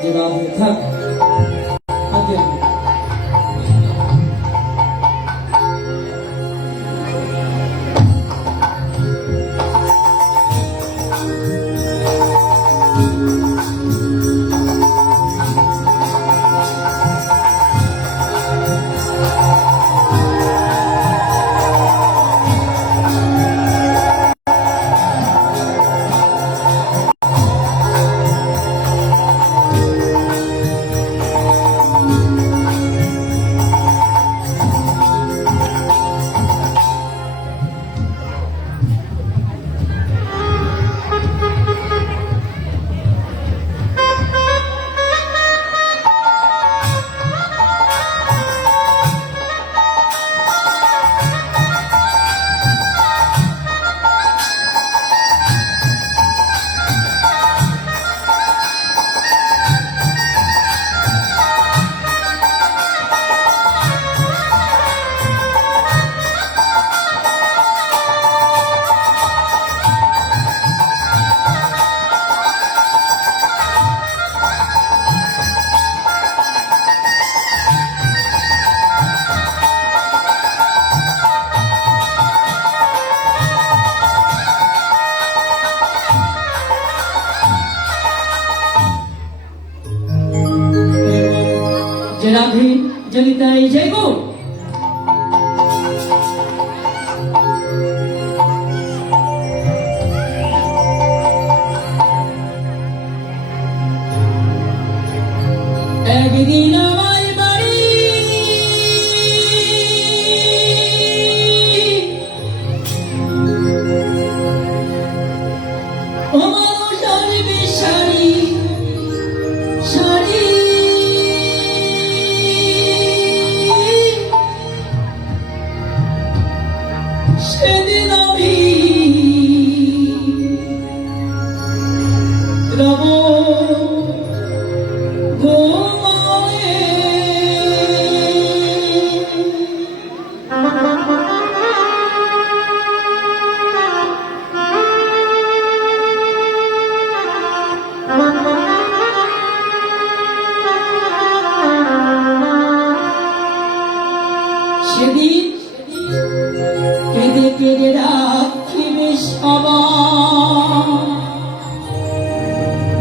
যে রাধে থাক আগে রাধে জনিতাই জয় গো একদিন আমার বাড়ি আমার শাড়ি বেশাড়ি শাড়ি সেদিন আমি রব ঘুমায়ে সেদিন কেঁদে কেঁদে রাখিবে সবাই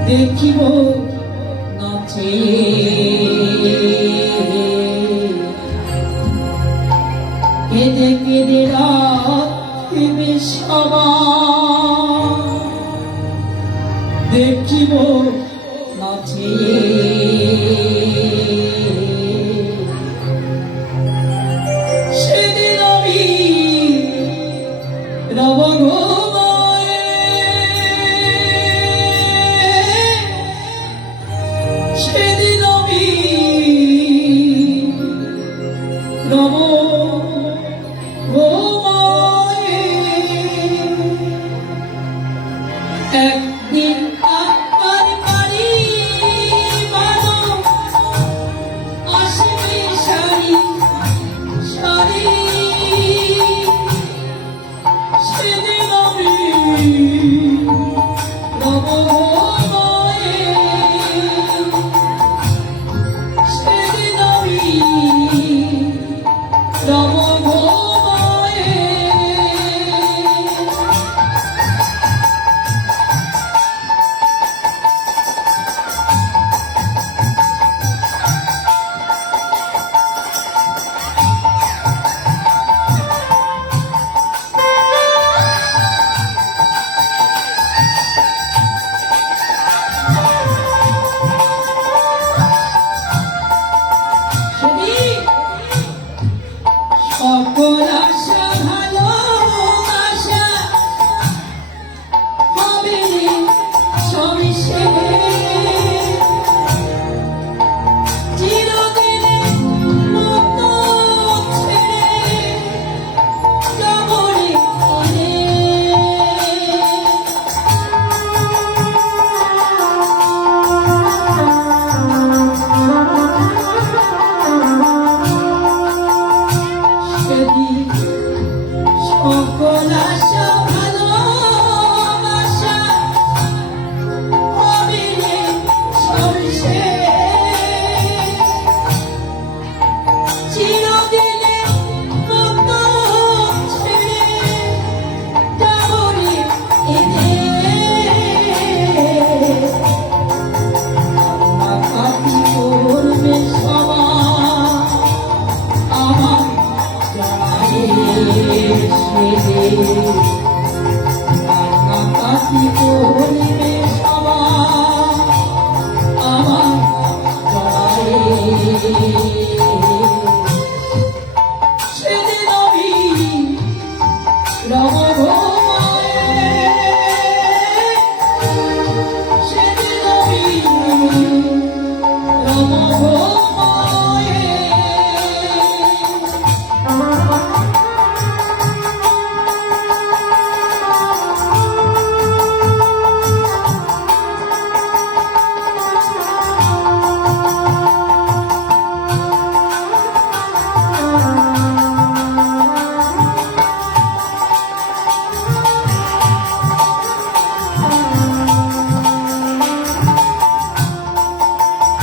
দেখিব নাচে কেঁদে কেঁদে রাখিবে সবাই দেখিব নাচে সেদিন আমি রব ঘুমায়ে সেদিন আমি রব ঘুমায়ে একদিন আমার বাড়ি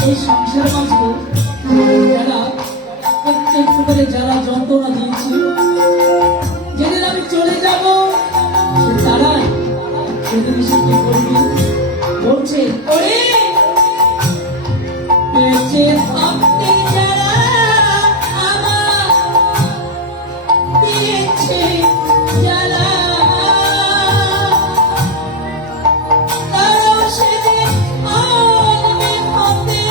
এই সংসার মাঝে যারা প্রত্যেক করে যারা যন্ত্রণা দিয়েছে, যেদিন আমি চলে যাব সে তারাই সেদিন এসে কি করবে বলছে, ওরে বেঁচে থাকতে যারা আমার দিয়েছে যারা, তারাও সেদিন আনবে হাতে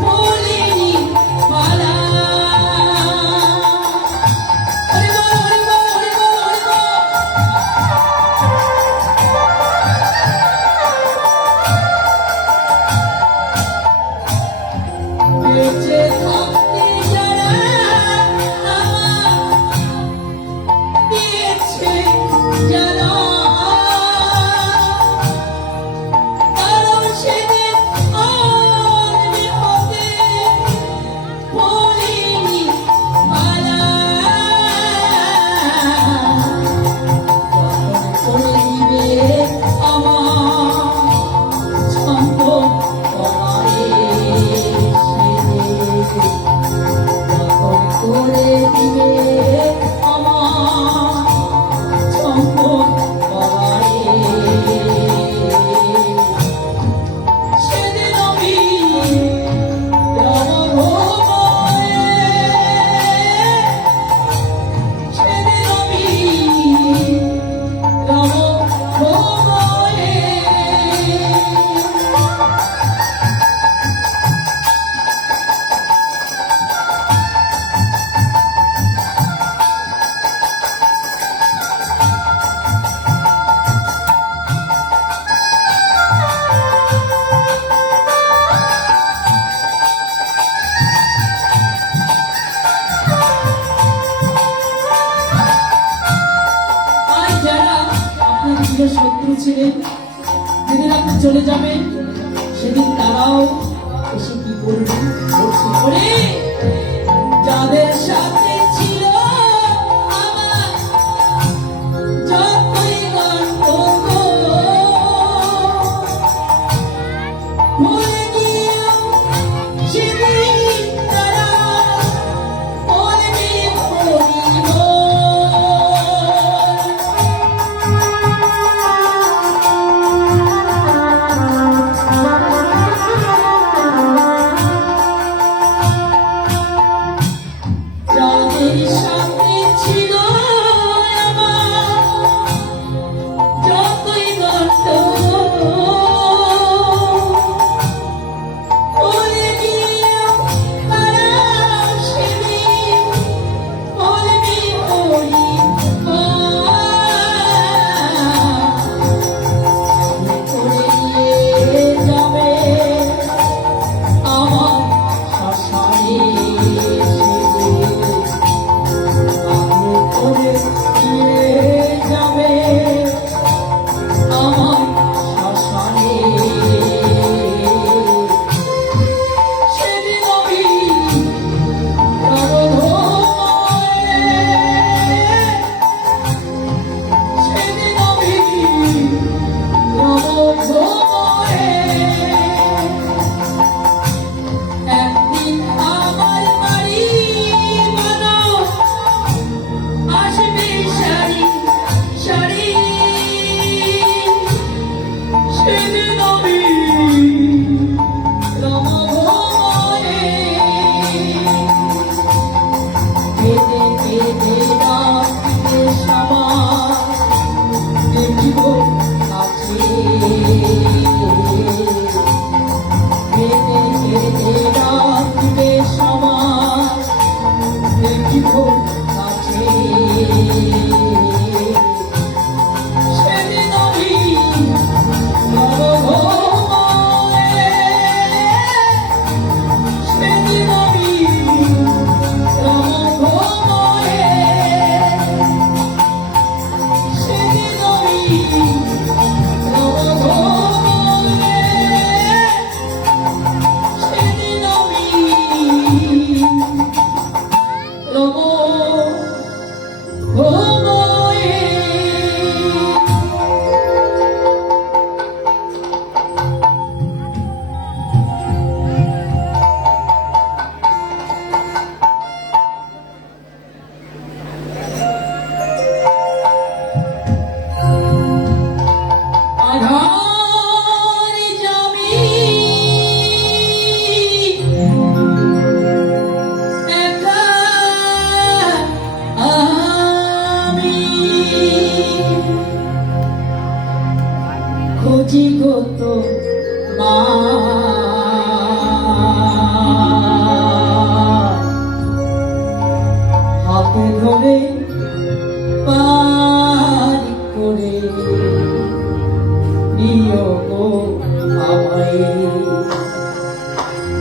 ভুলিনি পালা। হরি বল, হরি বল, হরি বল, হরি বল। বেঁচে থাকতে যারা আমার দিয়েছে যারা, তারাও সেদিন আনবে হাতে ভুলিনি পালা। যখন করে দিবে আমার ছন্দ করারে যখন করে দিবে আমার ছন্দ করারে, সেদিন আমি রণভূময়ে, সেদিন আমি রণভূময়ে। তাই যারা আপনার প্রিয় শত্রু ছিলেন, যেদিন আপনি চলে যাবেন সেদিন তারাও এসে কি করবে বলছে, ওরে যাদের সাথে ছিল আমার যতই গন্ডগোল, ভুলে গিয়েও সেদিন তারা বলবে হরি বল। যাদের সাথে ছিল আমার যতই গন্ডগোল,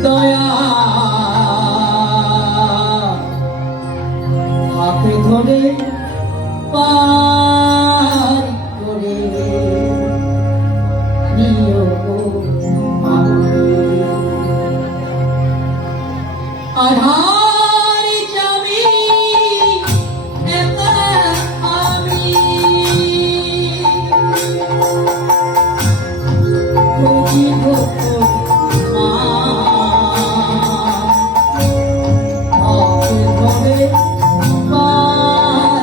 দয়া হাতে ধরে পার করে নিও আমায়। আধার যাবি একা আমি খুঁজিব মা হাতে ধরে পার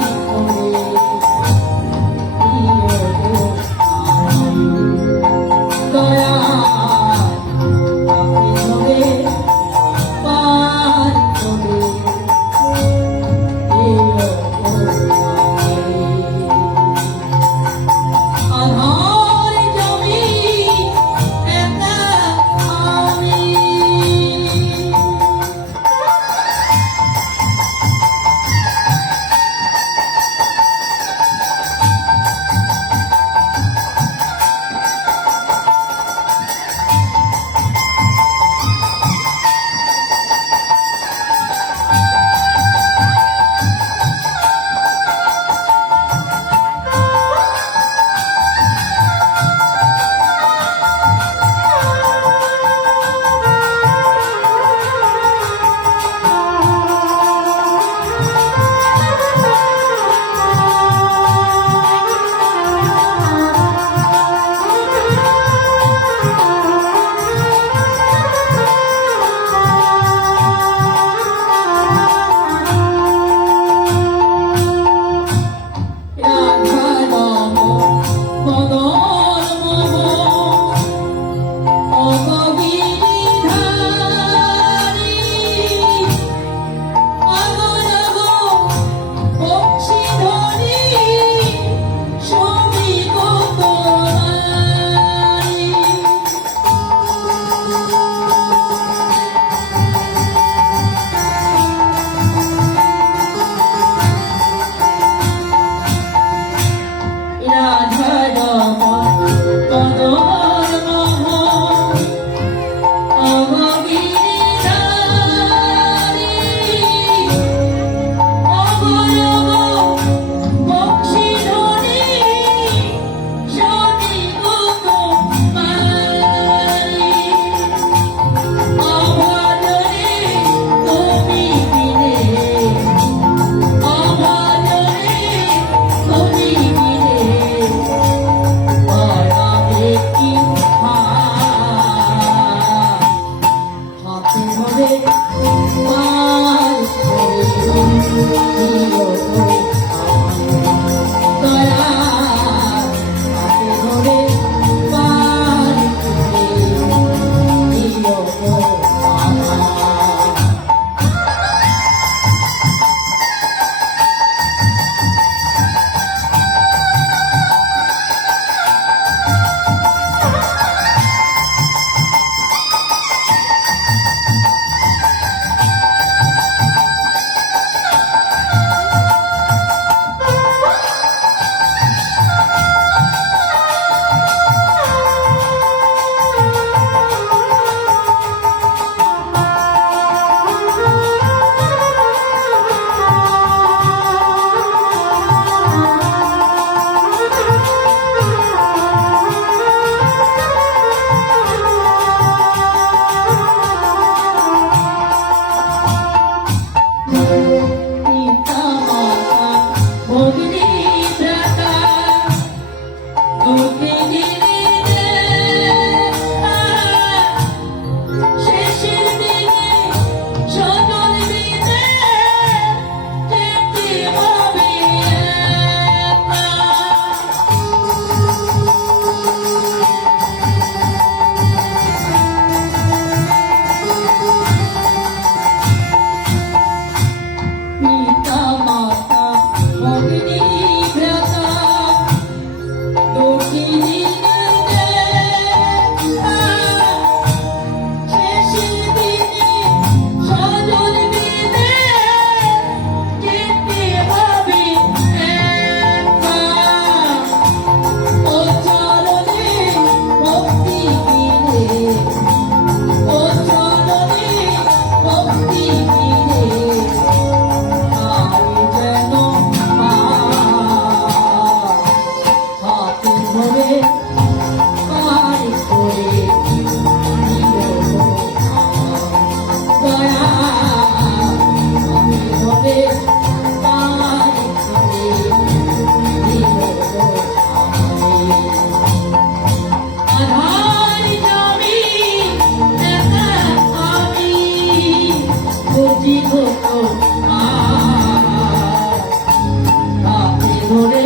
হাতে ধরে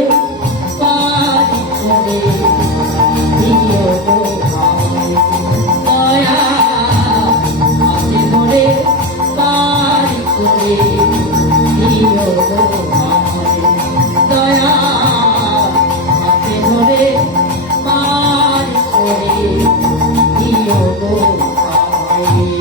পারি করে দিও গো আমায় দয়া, হাতে ধরে পারি করে দিও গো আমায় দয়া, হাতে ধরে পারি করে দিও গো আমায়।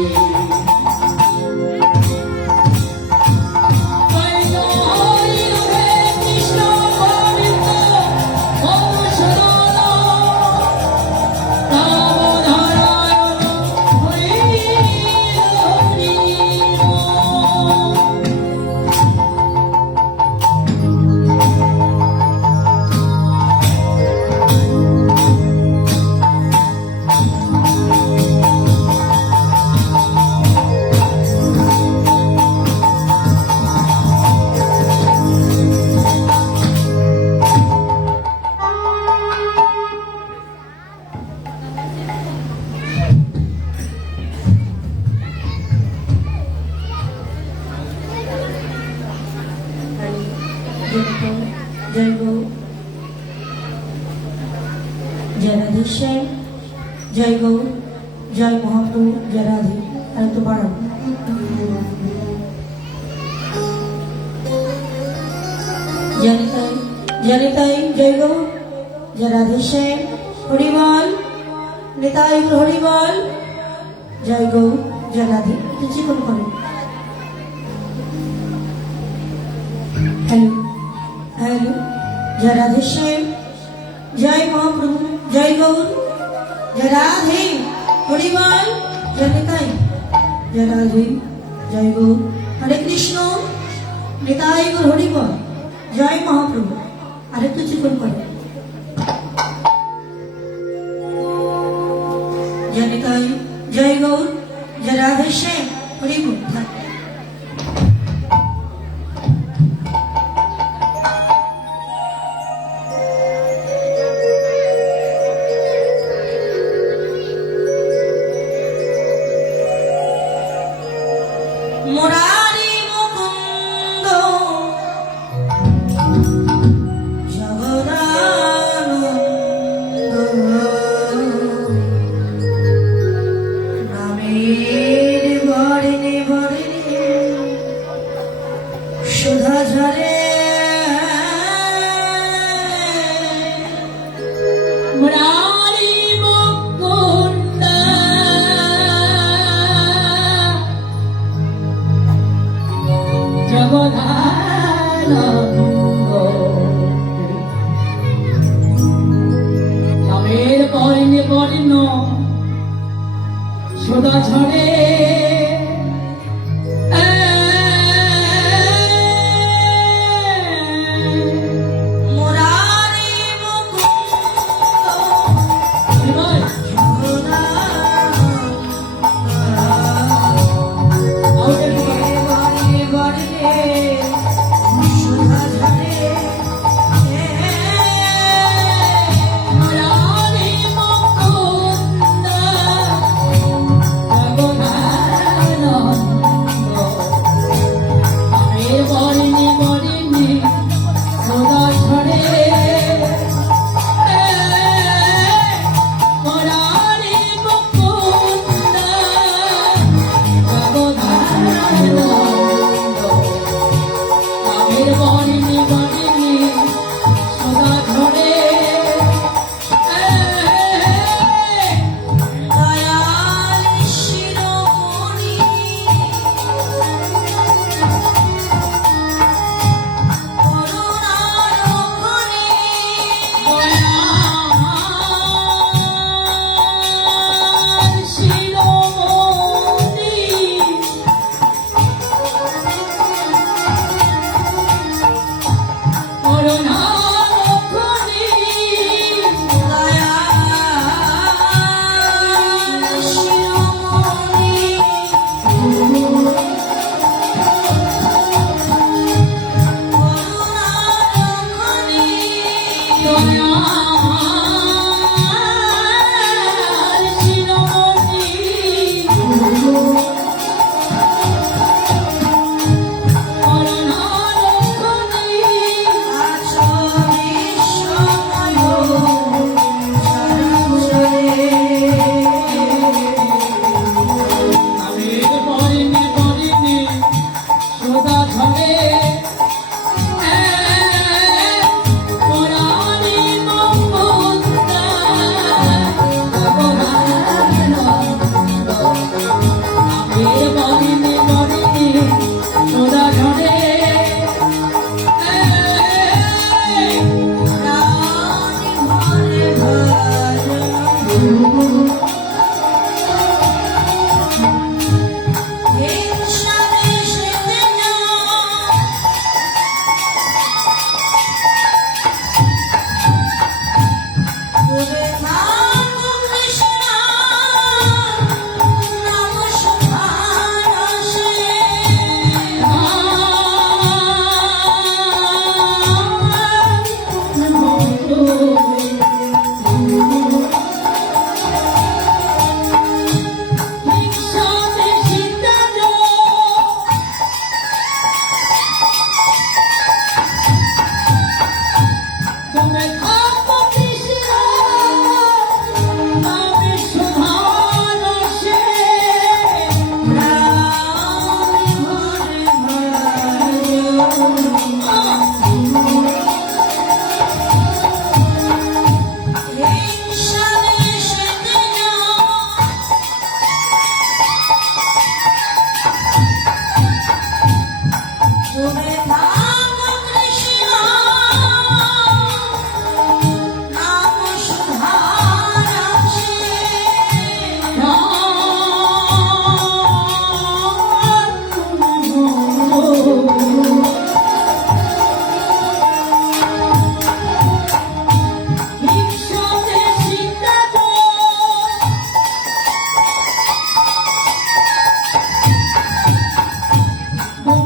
जय गौ जय राधेश्याम जय गौ जय महाप्रभु जय राधे अरे तो बाड़ा जनिताई जय गौ जय राधेश्याम हरिवाल निताई हरिवाल जय गौ जय राधे तुझे कौन करो हेलो हेलो जय राधेश्याम जय महाप्रभु जय गौर जय राधे हरिवाल जय निताई जय राधे जय गौर हरे कृष्ण निताई गौर हरिवाल जय महाप्रभु अरे तो चिकन करे जय निताई जय गौर जय राधेश्याम हरिवाल मुरारी मुकुंद जगदानंद नामेर बरने बरने सुधा झरे मुरारी मुकुंद জগদানন্দ নামের বর্ণে বর্ণ সুধা ঝরে मुरारी मुकुंद মুরারি মুকুন্দ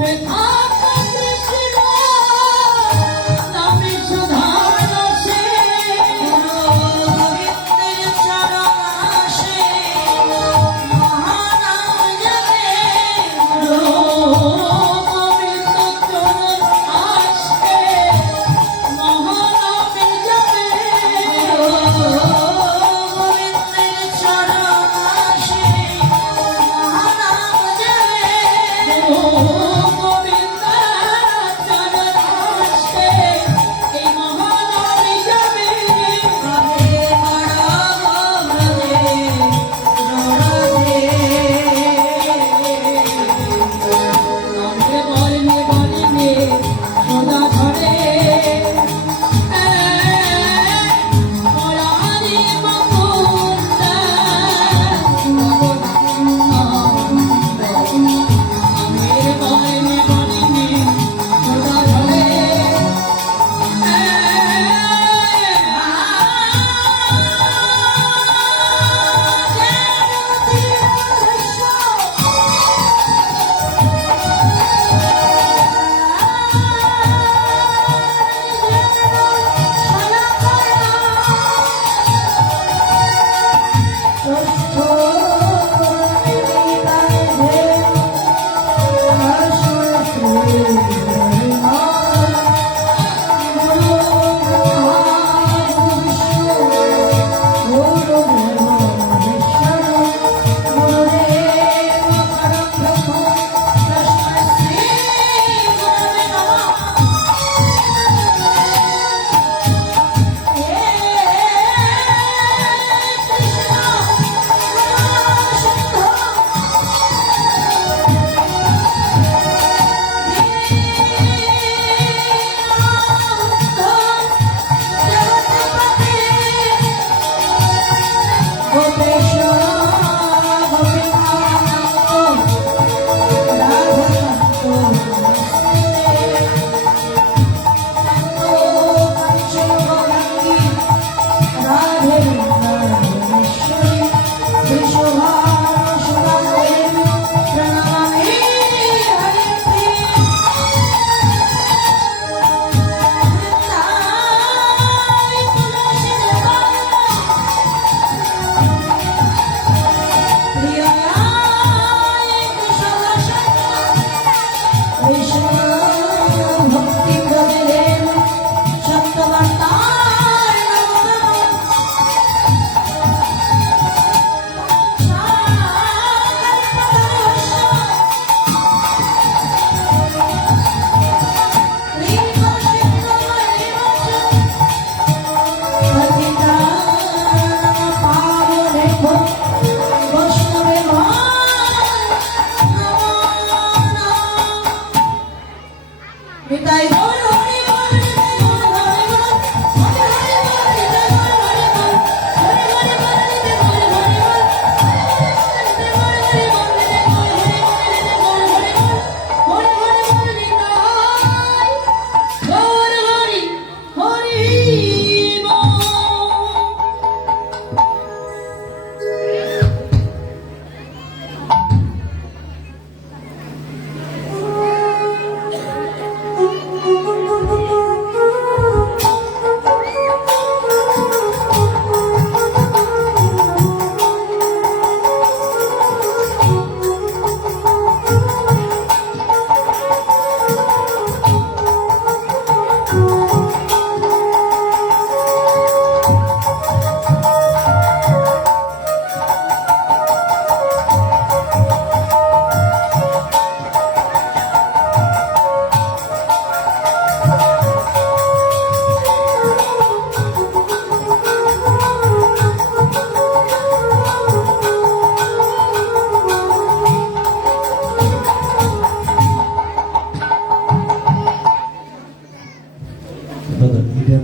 বৃথা কৃষ্ণ নামে সুধা রসে গোবিন্দের চরণ আসে মহানাম জপে গোবিন্দ চরণ আসে মহানামে যাবে গোবিন্দের চরণ আসে মহানাম জপে গোবিন্দ চরণ আসে এই মহানামে যাবে আগে বড় ব্রজে নামে বলনে বলনে সোনা ধরে মরারি মুকুন্দ নামে বলনে বলনে সোনা ধরে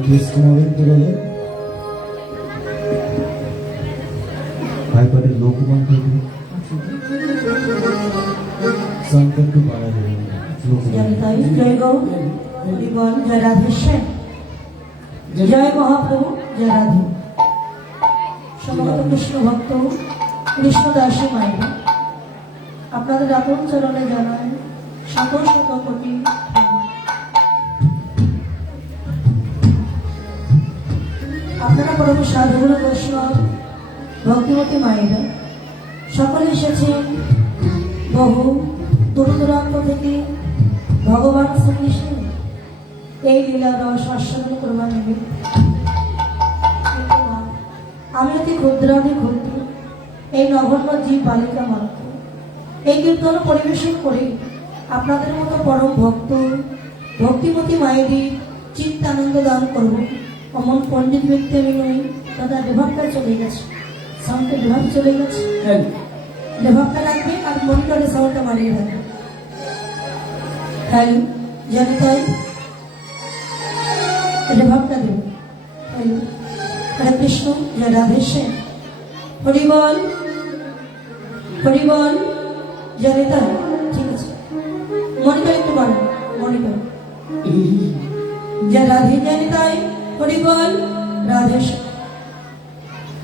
Please come over to the iPad लोकमान करके संकट को पाया জয় জয় গৌ হরিবল জয় রাধেশ্যাম জয় মহাপ্রভু জয় রাধে সমস্ত কৃষ্ণ ভক্ত কৃষ্ণদাসী মায়েরা আপনাদের আপন চরণে জানায় শত শত কোটি আপনারা পরম সাধুগুরু বৈষ্ণব ভক্তিমতী মায়েরা সকলে এসেছেন বহু দূর দূরান্ত থেকে ভগবান শ্রীকৃষ্ণ এই লীলা রস আস্বাদন করবার নেবে। আমি অতি ক্ষুদ্রাদি ক্ষুদ্র এই নগণ্য জীব বালিকা মাত্র এই কীর্তন পরিবেশন করে আপনাদের মতো পরম ভক্ত ভক্তিমতী মায়েরই চিত্তানন্দ দান করব। অমন পণ্ডিত ব্যক্তি আমি নই, দাদা বিভাগটা চলে গেছে, সাউন্ডের বিভাগ চলে গেছে, হ্যাঁ বিভাগটা লাগবে আর মনিটরে সাউন্ডটা মারিয়ে রাখবে। হ্যালো জানি তাই বিভাগটা দেব। হ্যালো হরে কৃষ্ণ জয় রাধেশ্যাম হরিবল হরিবল জানি তাই। ঠিক আছে মনিটর একটু বাড়ান, মনিটর জয় রাধে জানি তাই হরিবল রাধেশ্যাম।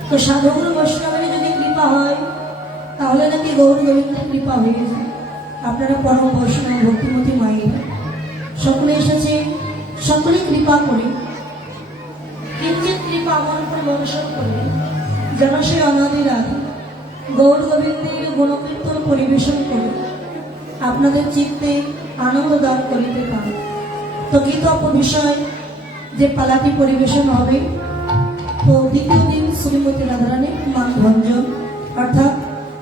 তো সাধুগুরু বৈষ্ণবের যদি কৃপা হয় তাহলে নাকি গৌর গোবিন্দের কৃপা হয়ে যায়। আপনারা পরম বৈষ্ণব ভক্তিমতী মায়েরা সকলে এসেছে, সকলে কৃপা করে কিঞ্চিত কৃপা আমার উপরে বর্ষণ করবে যেন সে অনাদি রাধে গৌর গোবিন্দের গুণকীর্তন পরিবেশন করে আপনাদের চিত্তে আনন্দ দান করিতে পারে। তো কৃতজ্ঞ বিষয় যে পালাটি পরিবেশন হবে। তো দ্বিতীয় দিন শ্রীমতী রাধারানী মান ভঞ্জন অর্থাৎ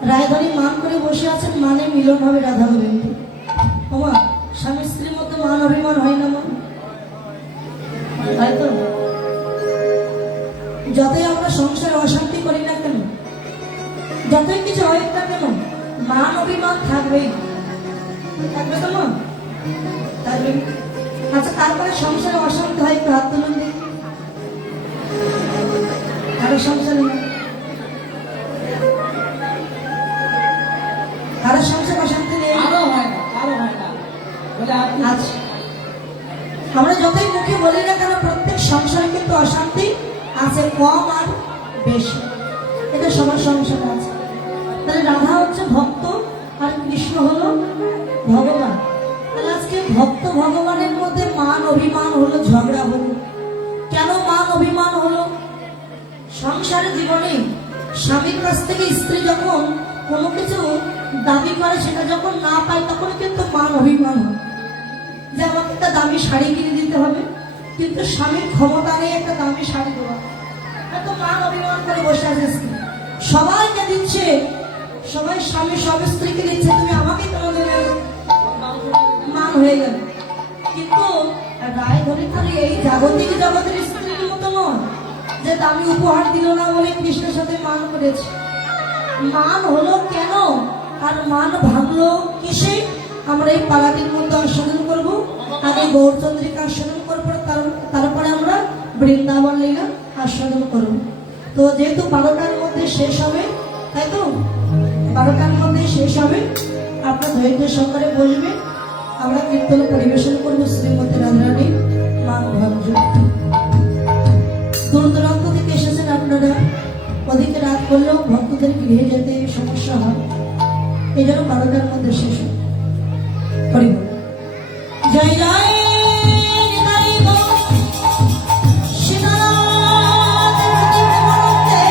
রায়দানি মান করে বসে আছেন, মানে মিলন হবে রাধা গোবিন্দ। ওমা স্বামী স্ত্রীর মধ্যে মান অভিমান হয় না? মান তাই তো যতই আমরা সংসারে অশান্তি করি না কেন, যতই কিছু হয় না কেন, মান অভিমান থাকবেই, থাকবে তো মা থাকবে। আচ্ছা তারপরে সংসারে অশান্তি হয় একটু হাত তুলুন দেখি। কারো সংসারে কারো সংসার অশান্তি নেই? আরো হয় না, আরো হয় না বলে আপনি আচ্ছা আমরা যতই মুখে বলি না কেন প্রত্যেক সংসারে কিন্তু অশান্তি আছে, কম আর বেশি, এটা সবার সংসারে আছে। তাহলে রাধা হচ্ছে ভক্ত আর কৃষ্ণ হলো ভগবান। তাহলে আজকে ভক্ত ভগবানের মধ্যে মান অভিমান হলো, ঝগড়া হলো। কেন মান অভিমান হলো? সংসারের জীবনে স্বামীর কাছ থেকে স্ত্রী যখন কোনো কিছু দাবি করে সেটা যখন না পায় তখন কিন্তু মান অভিমান হয় যে আমাকে একটা দামি শাড়ি কিনে দিতে হবে, কিন্তু স্বামীর ক্ষমতা নেই একটা দামি শাড়ি দেওয়া, এত মান অভিমান করে বসে আছে স্ত্রী। সবাইকে দিচ্ছে, সবাই স্বামী সব স্ত্রীকে দিচ্ছে, তুমি আমাকে কেন দেবে? মান হয়ে গেল। কিন্তু রায় ধরে খালি এই জাগতিক জগতের স্ত্রীর মতো নয় যে দামি উপহার দিল না বলে কৃষ্ণের সাথে মান করেছে। মান হলো কেন আর মান ভাঙলো কিসে? আমরা এই পালাটির মধ্যে আস্বাদন করবো। আগে গৌরচন্দ্রিকা আস্বাদন করবো, তারপরে আমরা বৃন্দাবন লীলা আস্বাদন করবো। তো যেহেতু 12টার মধ্যে শেষ হবে, তাই তো 12টার মধ্যে শেষ হবে, আপনার ধৈর্য সহকারে বসবে। আমরা কীর্তন পরিবেশন করবো শ্রীমতী রাধারানী মান ভঞ্জন। দূর দূরান্ত থেকে এসেছেন আপনারা, ওদিকে রাত করলেও ভক্তদের গৃহে যেতে সমস্যা হয়, এই জন্য 12টার মধ্যে শেষ হয়। হরি বল। জয় জয় নিতাই গৌর সীতানাথ বন্দে।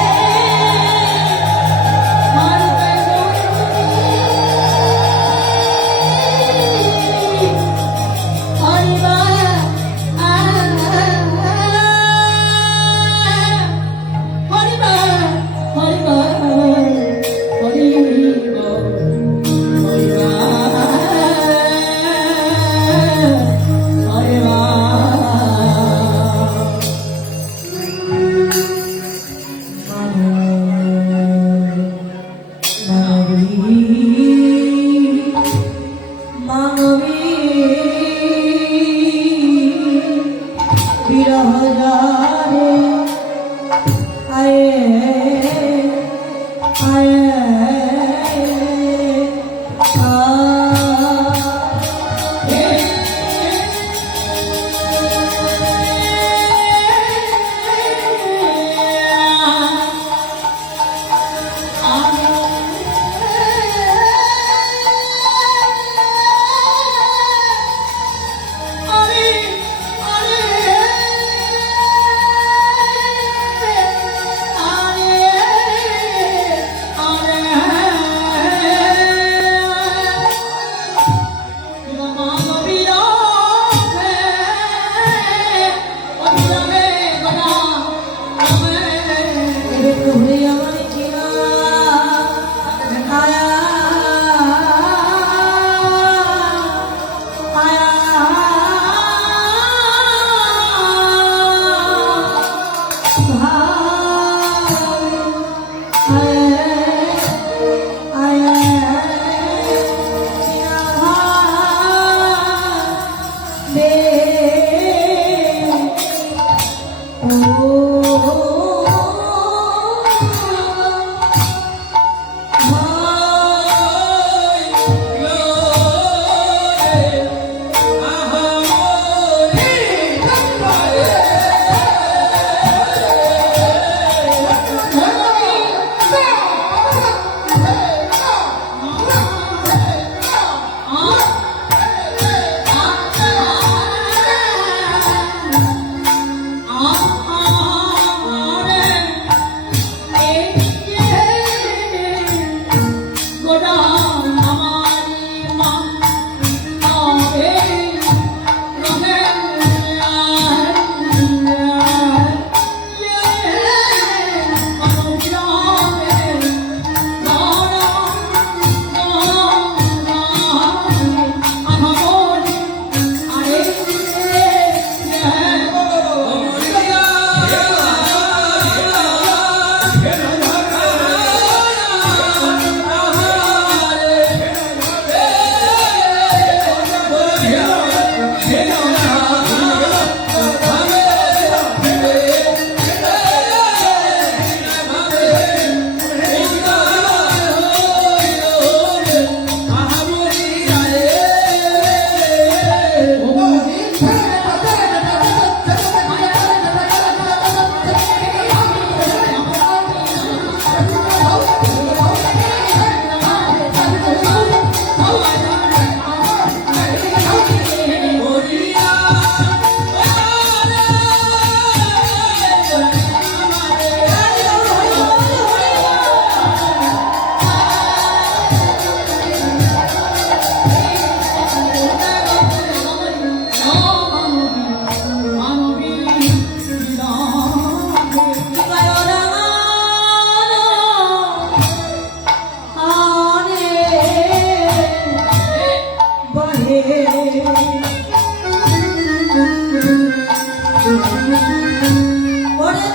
ওরে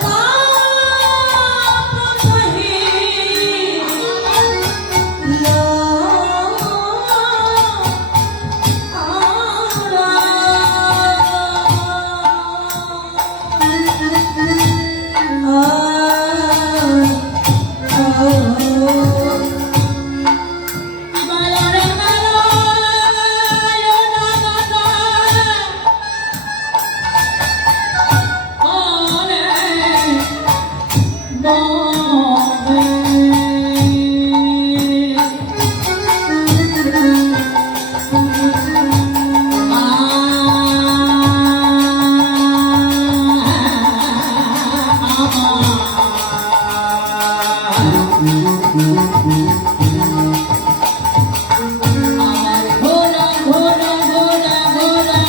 তাপসহী ঘোড়া ঘোড়া ঘোড়া ঘোড়া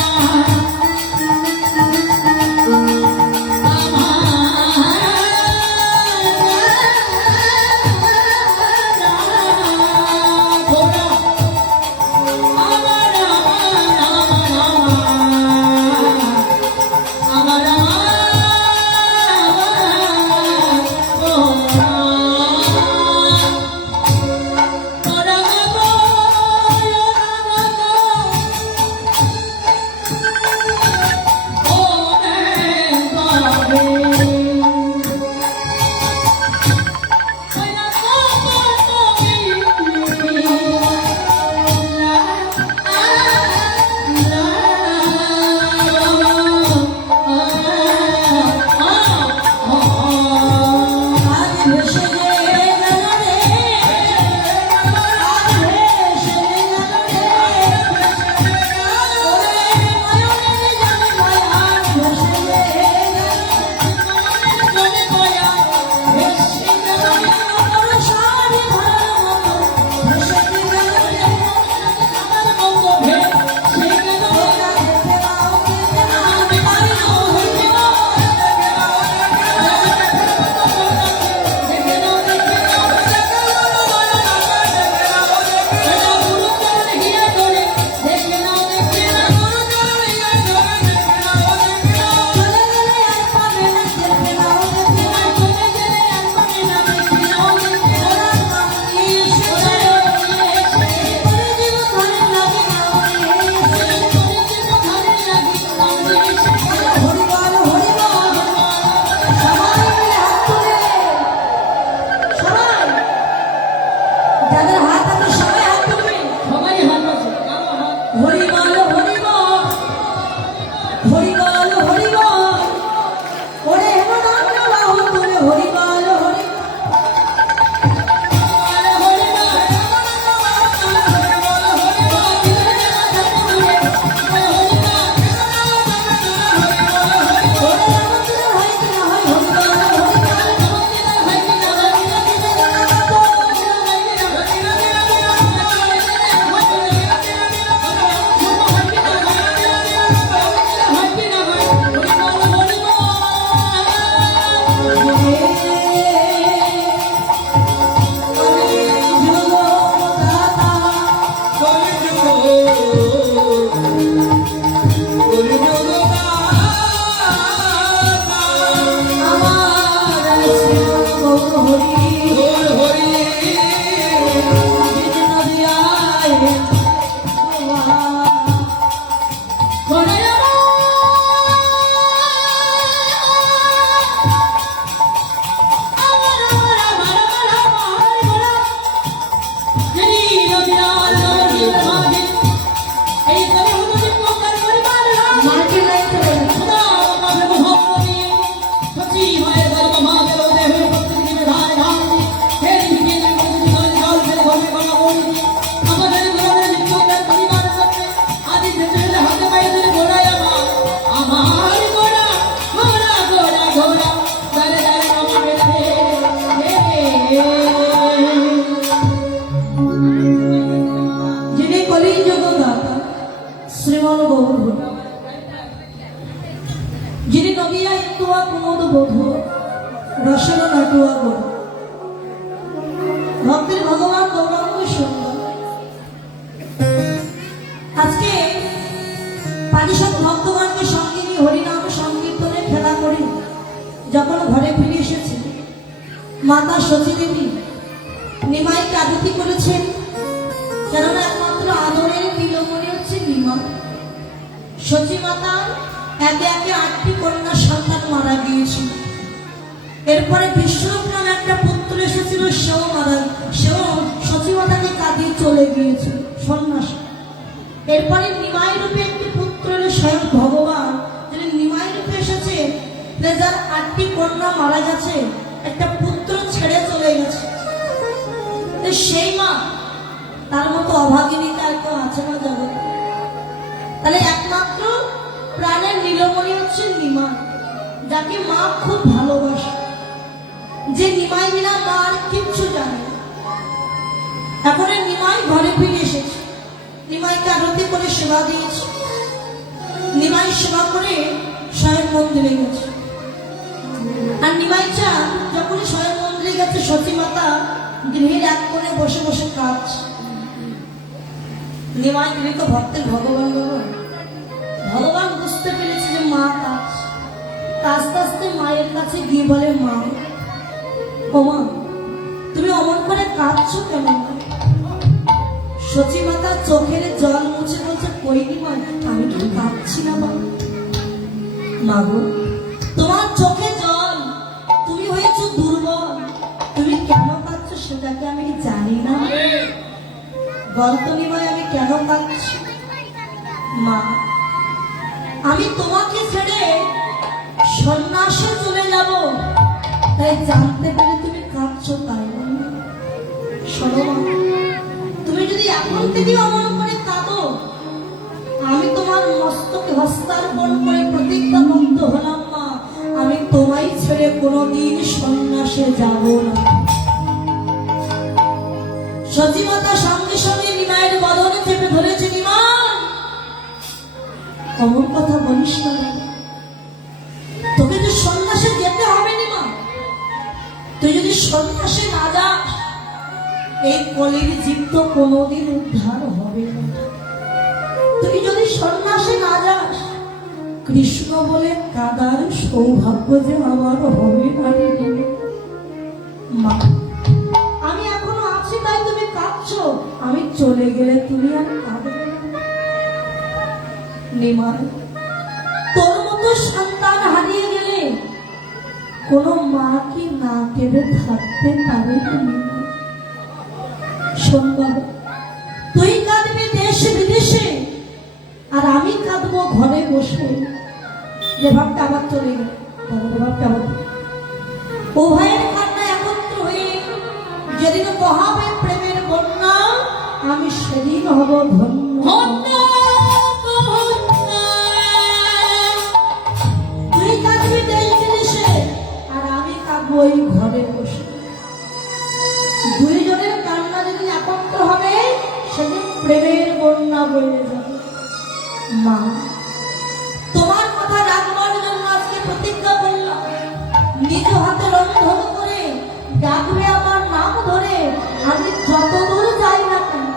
যিনি নবিয়া ইন্দুয়া কুমুদ বধূ রসন নাটুয়া গো ভক্তের ভগবান গৌরাঙ্গ সুন্দর। আজকে মাতা সতী দেবী নিমাইকে আবৃত্তি করেছেন, কেননা একমাত্র আদরের নীলমণি হচ্ছে নিমা। সতী মাতা একে একে 8টি কন্যা সন্তান মারা গিয়েছিল। এরপরে বিশ্বরূপ নামে একটা পুত্র এসেছিল, সেও সতী মাতাকে কাঁদিয়ে চলে গিয়েছিল সন্ন্যাসী। এরপরে নিমাই রূপে একটি পুত্র এলো, স্বয়ং ভগবান যিনি নিমাই রূপে এসেছে, যার 8টি কন্যা মারা গেছে, একটা পুত্র ছেড়ে চলে গেছে। সেই মা, তার মতো অভাগিনী আর কেউ আছে না জগতে? তাহলে একমাত্র প্রাণের নীলমণি হচ্ছে নিমা, যাকে মা খুব ভালোবাসে, যে নিমাই বিনা মা আর কিচ্ছু জানে না। এখন নিমাই ঘরে ফিরে এসেছে, নিমাইকে আরতি করে সেবা দিয়েছে। নিমাই সেবা করে স্বয়ং মন্দিরে গেছে। আর নিমাই চান যখনই স্বয়ং মন্দিরে গেছে, সতী মাতা গৃহের এক কোণে বসে বসে কাঁদছে। নিমাই গৃহীত ভক্তের ভগবান, ভগবান বুঝতে পেরেছে যে মা কাঁদছে। আস্তে আস্তে মায়ের কাছে গিয়ে বলে, মা, ও মা, তুমি অমন করে কাঁদছো কেন? সতী মাতা চোখের জল মুছে বলছে, কই নিমাই, আমি কি কাঁদছি না? মা গো, তোমার চোখে জল, তুমি হয়েছো দুর্বল, তুমি কেন কাঁদছো সেটাকে আমি জানি না। বলতো নিমাই, আমি কেন কাঁদছি? মা, আমি তোমাকে ছেড়ে সন্ন্যাসে চলে যাব, তাই জানতে পেরে তুমি কাঁদছো, তাই না? শোনো মা, তুমি যদি এখন থেকে অমন করে কাঁদো, আমি তোমার মস্তকে হস্তার্পণ করে প্রতিজ্ঞাবদ্ধ হলাম, মা, আমি তোমায় ছেড়ে কোনোদিন সন্ন্যাসে যাব না। সতী মাতা সঙ্গে সঙ্গে নিমাইয়ের বদনে চেপে ধরেছে, নিমা, অমন কথা বলিস না, তোকে তো সন্ন্যাসে যেতে হবে। নিমা, তুই যদি সন্ন্যাসে না যাস, এই কলির জীব তো কোনোদিন উদ্ধার হবে না। তুই যদি সন্ন্যাসে না যাস, কৃষ্ণ বলে কাদার সৌভাগ্য যে আমার হবে না। মা, আমি এখনো আছি, তাই তুমি কাঁদছো, আমি চলে গেলে তুমি আর কাঁদবে না। নিমাই, তোর মতো সন্তান হারিয়ে গেলে কোনো মা কি না কেঁদে থাকতে পারে? শোন বাবা, তুই কাঁদবি দেশে বিদেশে, আর আমি কাঁদবো ঘরে বসে। যে ভাবটা আবার চলে গেল, ভাবটা আবার উভয়ের কান্না একত্র হয়ে যেদিন বহাবে প্রেমের বন্যা, আমি সেদিন হব ধন্য। তুই কাঁদবি দেশ বিদেশে, আর আমি কাঁদবো ওই ঘরে বসে। দুইজনের কান্না যেদিন একত্র হবে, সেদিন প্রেমের বন্যা বয়ে যাবে। মা, তোমার কথা রাখবার জন্য আজকে প্রতিজ্ঞা করলাম, নিজ হাতে রন্ধন করে ডাকবে আমার নাম ধরে, আমি যতদূর যাই না কেন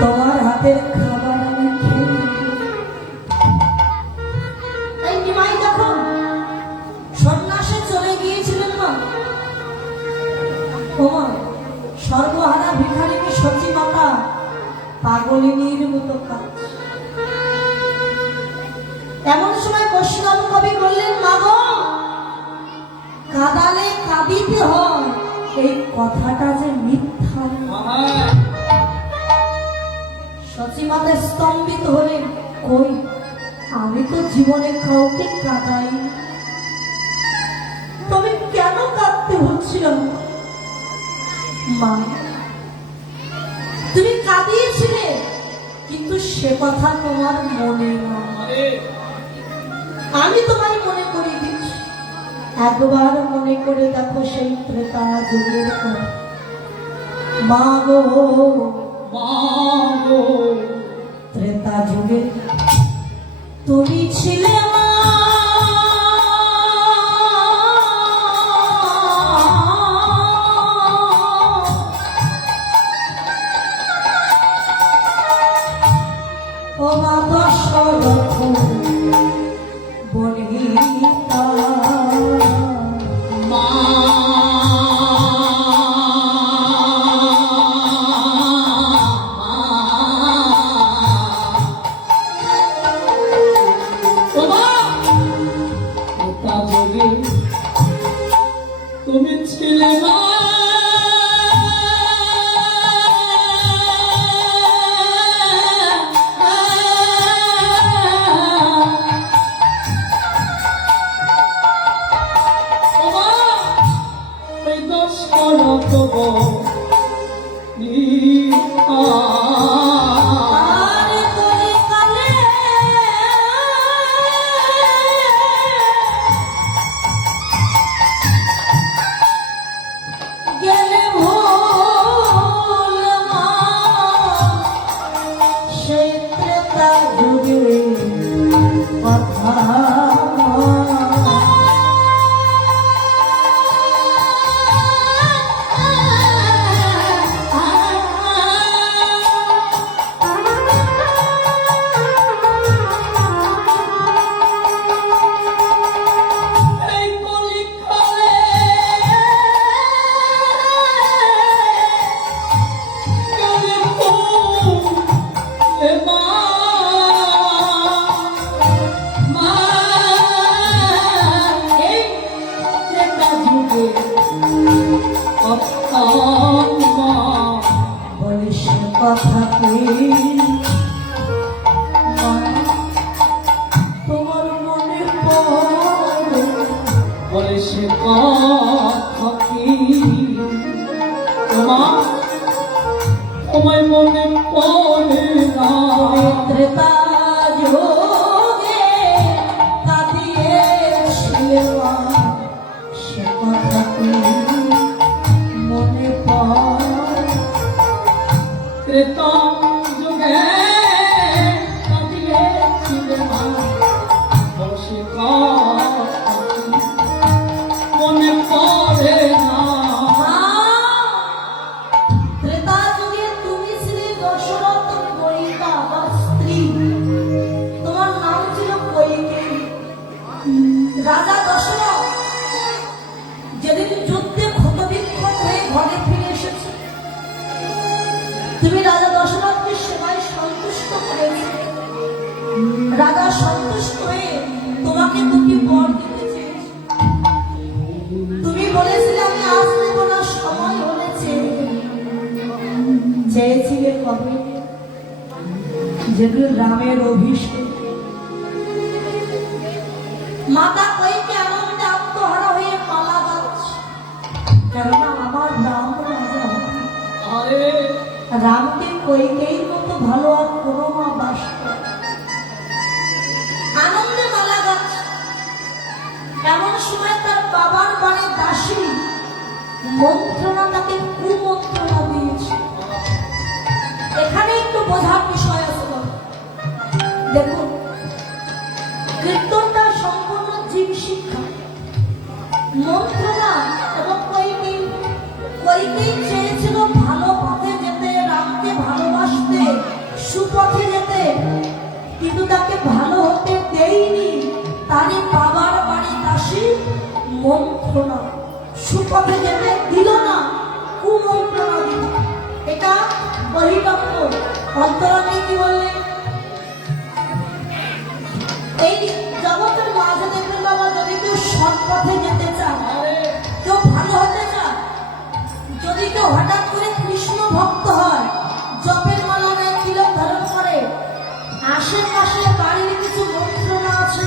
তোমার হাতের খাবার আমি খেয়ে নেব। এই নিমাই যখন সন্ন্যাসে চলে গিয়েছিলেন, মা, ও মা, সর্বহারা ভিখারিনী সতী মাতা পাগলিনীর মতো কাঁদছে। এমন সময় বৈষ্ণব কবি বললেন, মা গো, কাঁদালে কাঁদিতে হয়, এই কথাটা যে মিথ্যা। সতী মাতা স্তম্ভিত হলেন, কই, আমি তো জীবনে কাউকে কাঁদাই, তবে কেন কাঁদতে হচ্ছিল? মা, তুমি কাঁদিয়েছিলে, কিন্তু সে কথা তোমার মনে নয়। আমি তোমায় মনে করে দিচ্ছি, একবার মনে করে দেখো সেই ত্রেতা যুগের কথা। মা গো, ত্রেতা যুগে তুমি ছিলে মা, ও মা দশরথ বনিতা, মা কথাতে তোমার মনে পড়ে বলে সে কথা কি তোমায় মনে পড়ে না ত্রেতা যোগে কাঁদিয়েছিলে মা, সে কথাতে মনে পড়ে ত্রেতা যুগে কাঁদিয়েছিলে মা, বলে সে কথা কি মনে পড়ে না। ত্রেতা যুগে তুমি ছিলে দশরথ কইকা বা স্ত্রী, তোমার নাম ছিল কইকেয়ী। রাজা দশরথ যেদিন যুদ্ধে ক্ষতবিক্ষত হয়ে ঘরে ফিরে এসেছে, তুমি রাজা দশরথকে সেবায় সন্তুষ্ট করেছে। রাজা সন্তুষ্ট হয়ে তোমাকে দুটি বর দিতে চেয়েছে। তুমি বলেছিলে আমি আজ দেব না, সময় হয়েছে। চেয়েছিলে কবে? যেগুলো রামের অভিষেক। মাতা কইকে আনন্দে আত্মহারা হয়ে মালা গাচ্ছে, কেননা আমার রাম রাজা হবে। আরে রামকে কইকেই মতো ভালো আর কোনো মা বাস করে না। আনন্দে মালা গাচ্ছে, এমন সময় তার বাবার বাড়ির দাসী মন্ত্রণা তাকে কুমন্ত্রণা দিয়েছে। এখানে একটু বোঝার বিষয় আছে বাবা। দেখুন, কীর্তনটা সম্পূর্ণ জীব শিক্ষা। মন্ত্রণা এবং কইকেই চেয়েছিল ভালো পথে যেতে, রামকে ভালোবাসতে, সুপথে যেতে, কিন্তু তাকে ভালো হতে দেয়নি তারই বাবার বাড়ি দাসী মন্ত্রণা। সুপথে যেতে দিল না, কুমন্ত্রণা দিল। এটা বহিরঙ্গ। অন্তরঙ্গে কি বললেন? এই জগতের মাঝে দেখবেন বাবা, যদি কেউ সৎ পথে যেতে চায়, কেউ ভালো হতে চায়, যদি কেউ হঠাৎ করে কৃষ্ণ ভক্ত হয়, জপের মালা নেয়, তিলক ধারণ করে, আশেপাশে বাড়ির কিছু মন্ত্রণা আছে,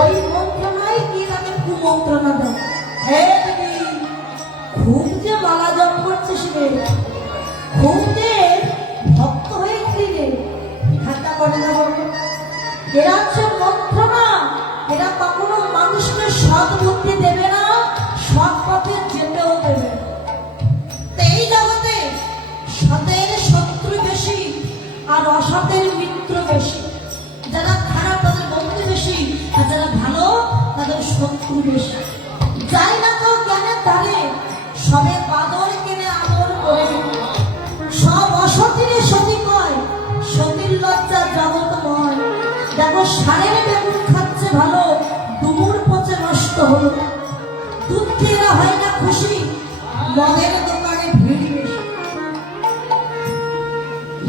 ওই মন্ত্রণাই কি তাকে কুমন্ত্রণা দেয়। হে দিদি, খুব যে মালা জপ করছিস রে, খুব যে ভক্ত হয়েছিলি রে, ঠাট্টা করে না বলবো। এরা হচ্ছে মন্ত্রণা। এরা কখনো মানুষকে সৎ বুদ্ধি দেবে না, সৎ পথে যেতেও দেবে না। তো এই জগতে সতের শত্রু বেশি আর অসতের মিত্র বেশি। যারা খারাপ তাদের বন্ধু বেশি, আর যারা ভালো তাদের শত্রু বেশি। যাই না তো জ্ঞানের দ্বারে সবে বাদর কেনে আদর করে, সব অসতিরে সতী কয়, সতীর লজ্জা জগৎময়। দেখো সারের বেগুন খাচ্ছে ভালো, ডুমুর পচে নষ্ট হলো। দুধ খেয়ে হয় না খুশি, মদের দোকানে ভিড় বেশি।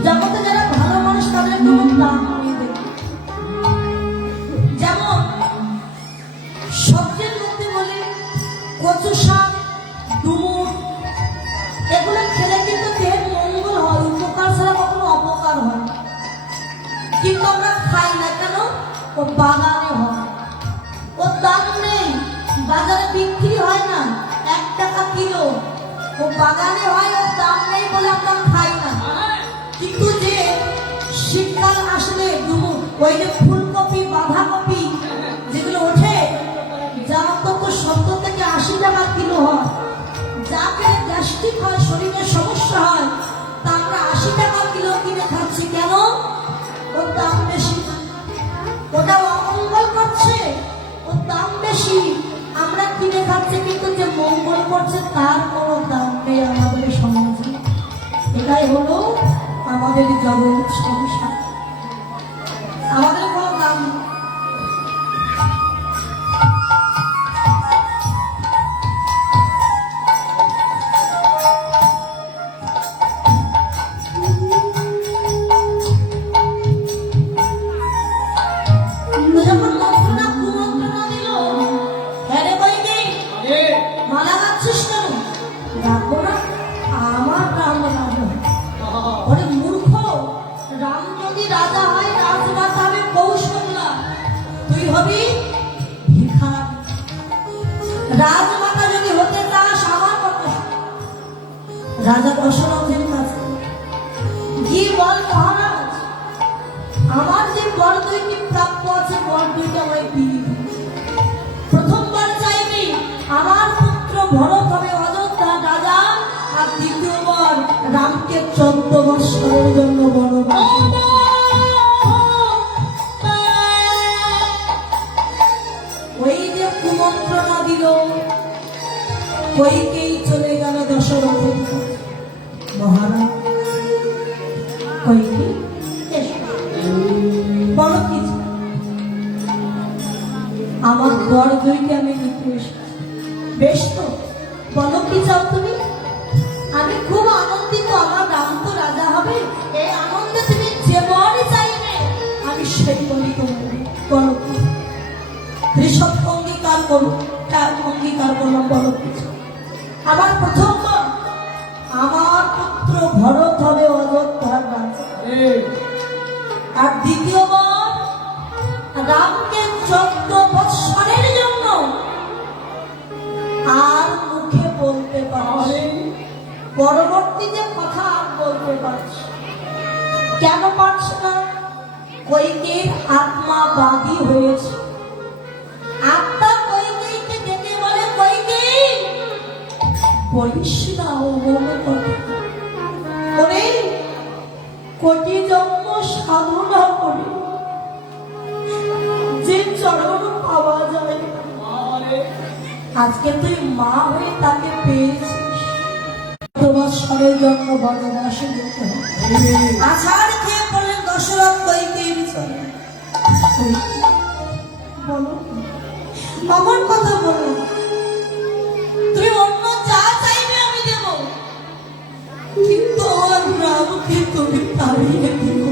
জগতে যারা ভালো মানুষ তাদের কোনো দাম নেই। যেমন সবজির মধ্যে বলি কচু শাক, ডুমুর, এগুলো খেলে কিন্তু দেহের মঙ্গল হয়, উপকার ছাড়া কখনো অপকার হয়। কিন্তু আমরা খাই না কেন? ও বাগানে হয়, ওর দাম নেই, বাজারে বিক্রি হয় না, 1 টাকা কিলো। ও বাগানে হয়, ওর দাম নেই বলে আমরা খাই না। কিন্তু যে শীতকাল আসলে ডুমুর, ওই যে ফুলকপি, বাঁধাকপি যেগুলো ওঠে, যা অন্তত 70 থেকে 80 টাকা কিলো হয়, যা খেলে গ্যাস্ট্রিক হয়, শরীরের সমস্যা হয়, তা আমরা 80 টাকা কিলো কিনে খাচ্ছি কেন? ওর দাম বেশি। ওটা অমঙ্গল করছে, ওর দাম বেশি, আমরা কিনে খাচ্ছি, কিন্তু যে মঙ্গল করছে তার কোনো দাম নেই আমাদের সমাজে। এটাই হলো আমাদের জগৎ সংসার, আমাদের কোনো দাম নেই। যখন মন্ত্রণা কুমন্ত্রণা দিল, হ্যাঁ রে বৈকি, মালা গাচ্ছিস কেন? রাখবো না, আমার রাম রাজা। ওরে মূর্খ, রাম যদি রাজা হয় রাজমাতা হবে কৌশল্যা, তুই হবি ভিখারি। রাজমাতা যদি হতে চাস আমার কথা শোন। রাজা দশরথের কাছে গিয়ে বল, মহারাজ আমার যে বর দুইটি প্রাপ্য আছে, বর দুইটা আমায় দিয়ে দিন। প্রথমবার চাইবি আমার পুত্র ভরত হবে অযোধ্যার রাজা, আর দ্বিতীয়বার রামকে 14 বৎসরের জন্য বনবাস। ওই যে কুমন্ত্রণা দিল, কইকেই চলে গেল দশরথের কাছে। মহারাজ কইকে বড় কিছু আমার বর দুইকে আমি নিতে এসেছি। বেশ তো, বলো কি চাও তুমি? আমি খুব আনন্দিত, আমার রাম তো রাজা হবে। এই আনন্দে তুমি যে বরই চাইবে আমি সেই বলি তোমাকে। বলো কি? ঋষভ অঙ্গীকার করো, তার অঙ্গীকার করলাম। বলো কিছু। আমার প্রথম বর, আমার পুত্র ভরত হবে অযোধ্যার রাজা, আর দ্বিতীয় বর রামকে 14 বৎসরের জন্য। আর মুখে বলতে পারে, পরবর্তী যে কথা আর বলতে পারছি। কেন পারছে না? কইকের আত্মা বাদী হয়েছে। আত্মা কইকেইকে ডেকে বলে, কইকেই বলিস না ও কথা। ওরে কোটি জন্ম সাধনা করে যে চরণ পাওয়া যায়, আজকে তুই মা হয়ে তাকে পেয়েছিস। তোমার সরের জন্য বনবাসে যেতে হবে। আষাঢ় খেয়ে পড়লেন দশরথ কইকেয়ীর চলে। বলো আমার কথা বলো, তুমি অন্য যা চাইবে আমি দেব, কিন্তু আমার রামকে তুমি তাড়িয়ে দিও।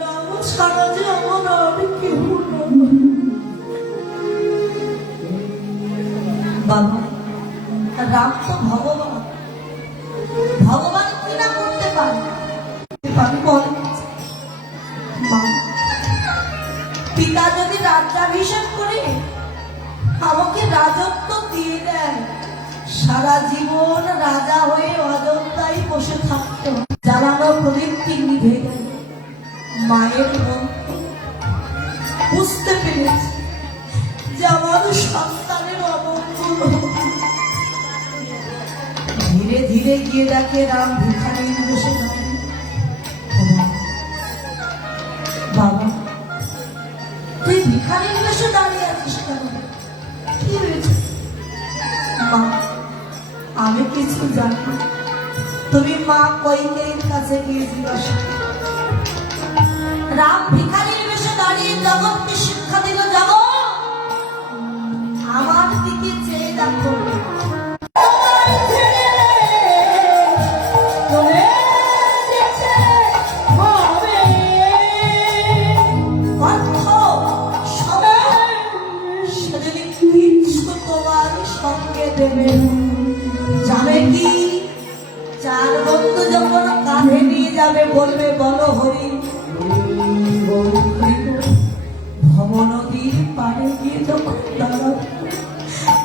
রাম ছাড়া যে আমার আর কেউ নয়। বাবা, রাম তো ভগবান, ভগবান কি না করতে পারে? পিতা যদি রাজ্যাভিষেক করে আমাকে রাজত্ব দিয়ে দেন, সারা জীবন রাজা হয়ে অযোধ্যায় বসে থাকতে। জ্বালানো প্রদীপটি নিভে গেল। মায়ের মন বুঝতে পেরেছে যে আমার সন্তানের অমঙ্গল। ধীরে ধীরে গিয়ে দেখে রাম ভিখারির বসে দাঁড়িয়ে। বাবা, তুই ভিখারির বসে দাঁড়িয়ে আছিস কেন? কি হয়েছে? মা, আমি কিছু জানি না। তুমি মা কইকেয়ীর কাছে গিয়ে জিজ্ঞাসা। রাম ভিখারির বেশে দাঁড়িয়ে জগৎকে শিক্ষা দিল, জগৎ আমার দিকে চেয়ে দেখো। যাবে কি? 4 বন্ধু যখন কাঁধে নিয়ে যাবে, বলবে বলো হরি ভব নদীর পাড়ে গিয়ে যখন দাঁড়াবে,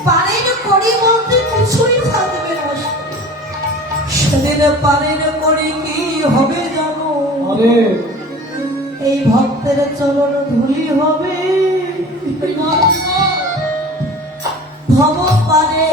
পাড়ের করি বলতে কিছুই থাকবে না। সেদিন পাড়ের করি কি হবে জানো? এই ভক্তের চরণ ধুলি হবে। ভব পারে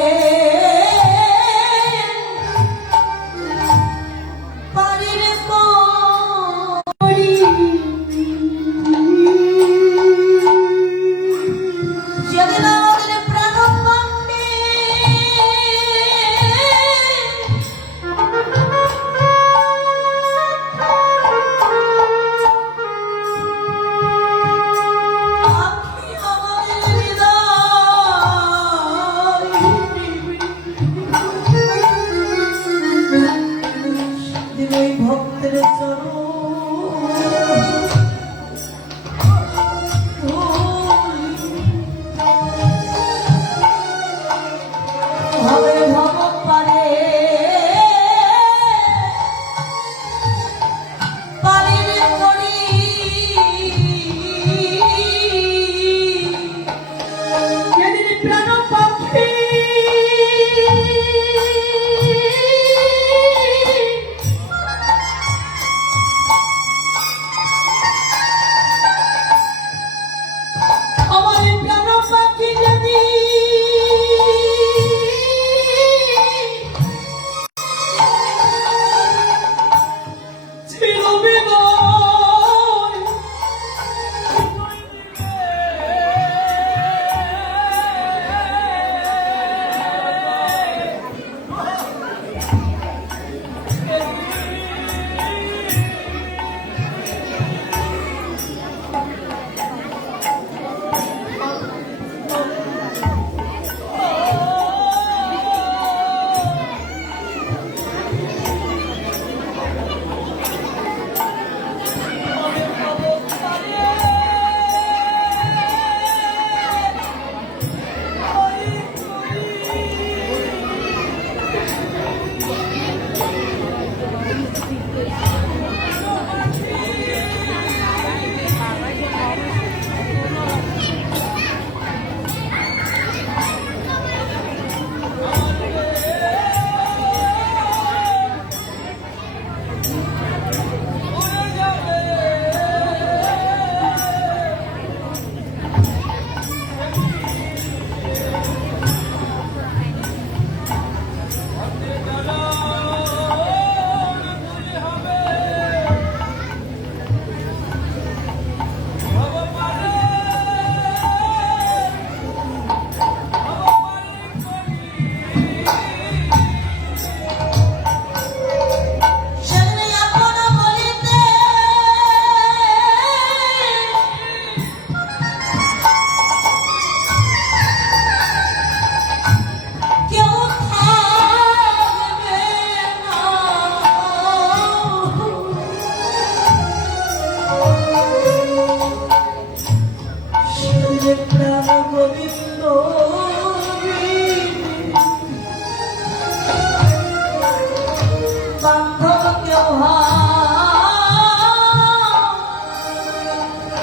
বান্ধব কেউ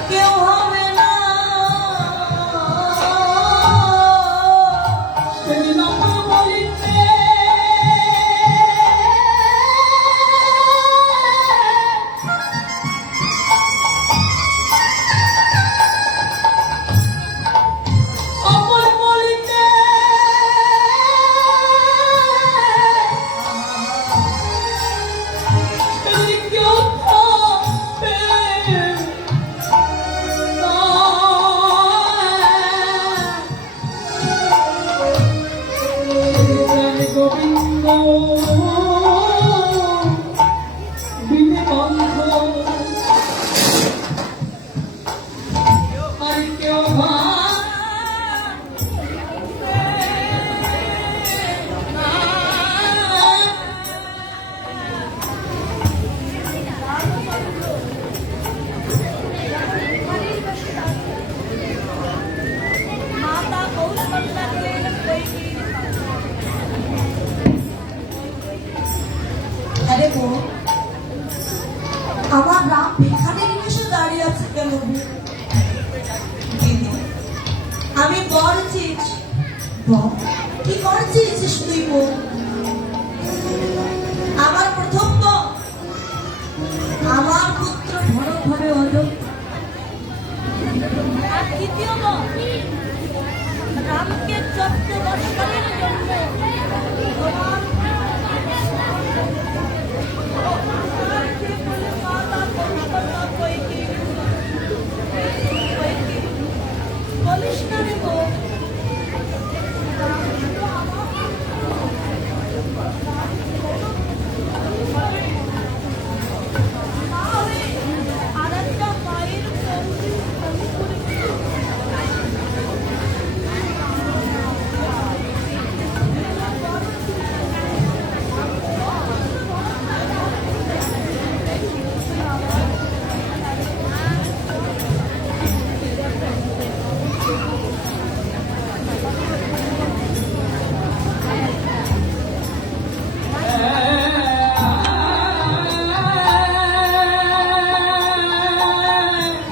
কেউ হবে না। সেদিন আমার বলিতে আমার বলিতে সেদিন কেউ থাকবে না। সেদিন গোবিন্দ বিনে বন্ধ আর কেউ আরে গো, আমার রাম এখানে এসে দাঁড়িয়ে আছে কেন? দিদি, আমি বলছিস কি করেছিস তুই গো? আমার প্রথম বল, আমার পুত্র ভরত হবে অযোগ্য। আর দ্বিতীয় বল, রামকে 14 বৎসরের জন্য বলিস না রে গো। আরেকটা মায়ের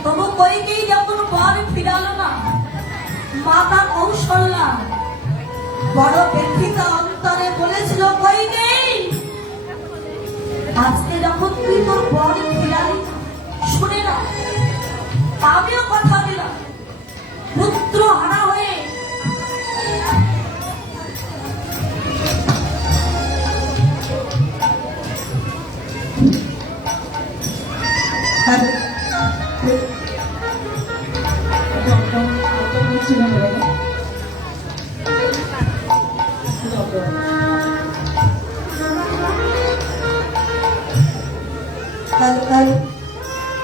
তবু কইকেই যখন বর ফিরালো না, মাতা কৌশল্যা বড় ব্যথিত অন্তরে বলেছিল, কইকেই আজকে যখন তুই তোর বর ফিরালি, শুনে না আমিও কথা দিলাম, পুত্র হারা হয়ে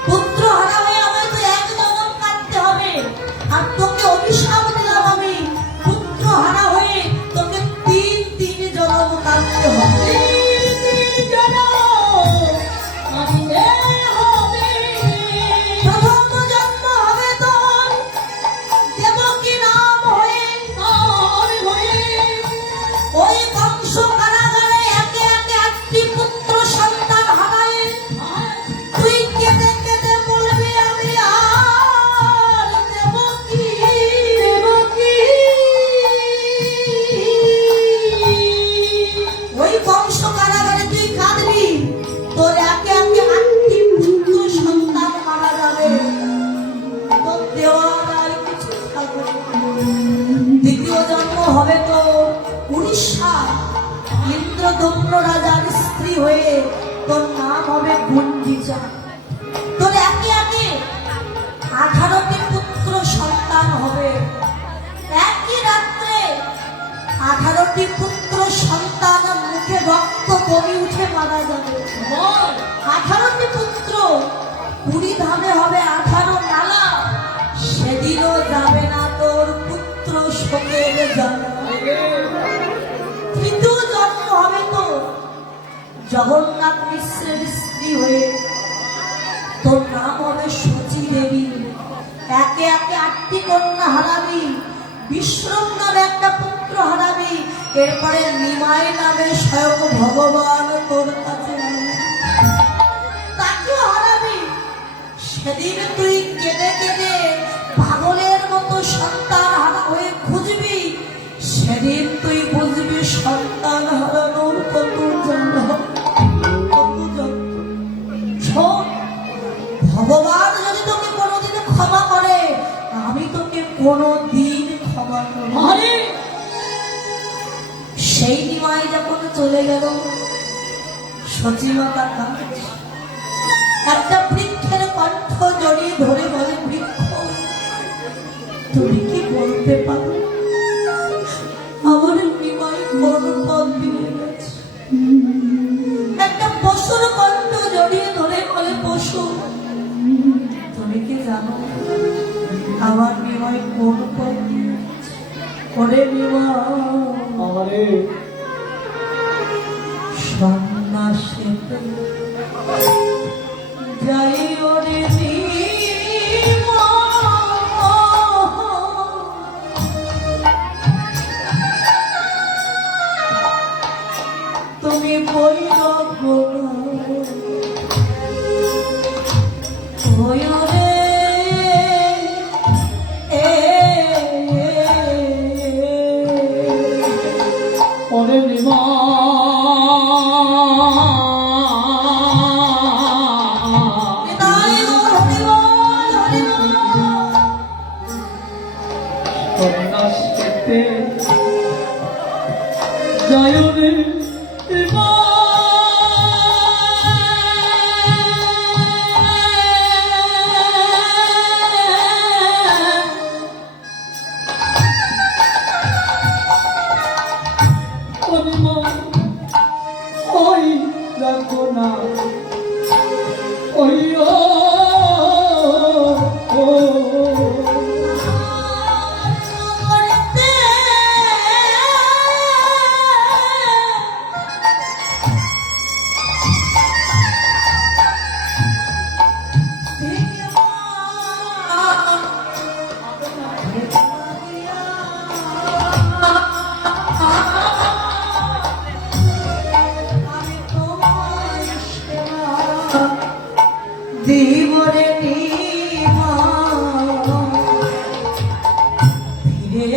পুত্র হারা হয়ে আমায় তো এক জনম কাটতে হবে। আর তোকে অভিশাপ দিলাম আমি, পুত্র হারা হয়ে তোকে 3 জনম কাটতে হবে। প্রথম জন্ম হবে তোর দেবকী নাম হয়ে। ওই বংশ কারাগারে একে একে 8টি পুত্র সন্তান হারায় তুই কেঁদে কেঁদে বলবি, আমি আর দেবকী। ওই বংশ কারাগারে তুই কাঁদবি, তোর একে একে 8টি পুত্র সন্তান মারা যাবে, তোর দেওয়ার আর কিছু থাকবে না। দ্বিতীয় জন্ম হবে তো উড়িষ্যা ইন্দ্রদম্ন রাজার স্ত্রী হয়ে, তোর নাম হবে গুঞ্জিচা। তোর একে একে 18টি পুত্র সন্তান হবে। একই রাত্রে 18টি পুত্র সন্তান মুখে রক্ত বমি উঠে মারা যাবে। 18টি পুত্র 20 ধামে হবে 18 নালা, সেদিনও যাবে না তোর পুত্র শোকের জন্ম। তৃতীয় জন্ম হবে তো জগন্নাথ মিশ্রের স্ত্রী হয়ে, তোর নাম হবে সচী দেবী। একে একে 8টি কন্যা হারাবি, বিশ্রম নামে একটা পুত্র হারাবি, এরপরে নিমাই নামে স্বয়ং ভগবান তোর কাছে যেদিন তুই কেঁদে কেঁদে পাগলের মতো সন্তান হারা হয়ে খুঁজবি, সেদিন তুই বুঝবি সন্তান হারানোর কত জ্বালা, কত যন্ত্রণা। শোন, ভগবান যদি তোকে কোনোদিন ক্ষমা করে, আমি তোকে কোনোদিন ক্ষমা করব না। আরে সেই নিমাই যখন চলে গেল, সচিমাতা কাঁদছে। একটা বৃক্ষের কণ্ঠ জড়িয়ে ধরে বলে, বৃক্ষ তুমি কি বলতে পারো, আমার নিমাই কোন পথ দিয়ে গেছে। একটা পশুর কণ্ঠ জড়িয়ে ধরে বলে, পশু তুমি কি জানো আমার নিমাই কোন পথ দিয়ে গেছে? ওরে নিমাই, আরে সন্ন্যাসীতে যাই ওরে তুমি বৈরব রে ওরে নিমা সন্ন্যাসীতে জয় রে নিমা। ওই রাখো না ওই ও জীবনে নিমা ফিরে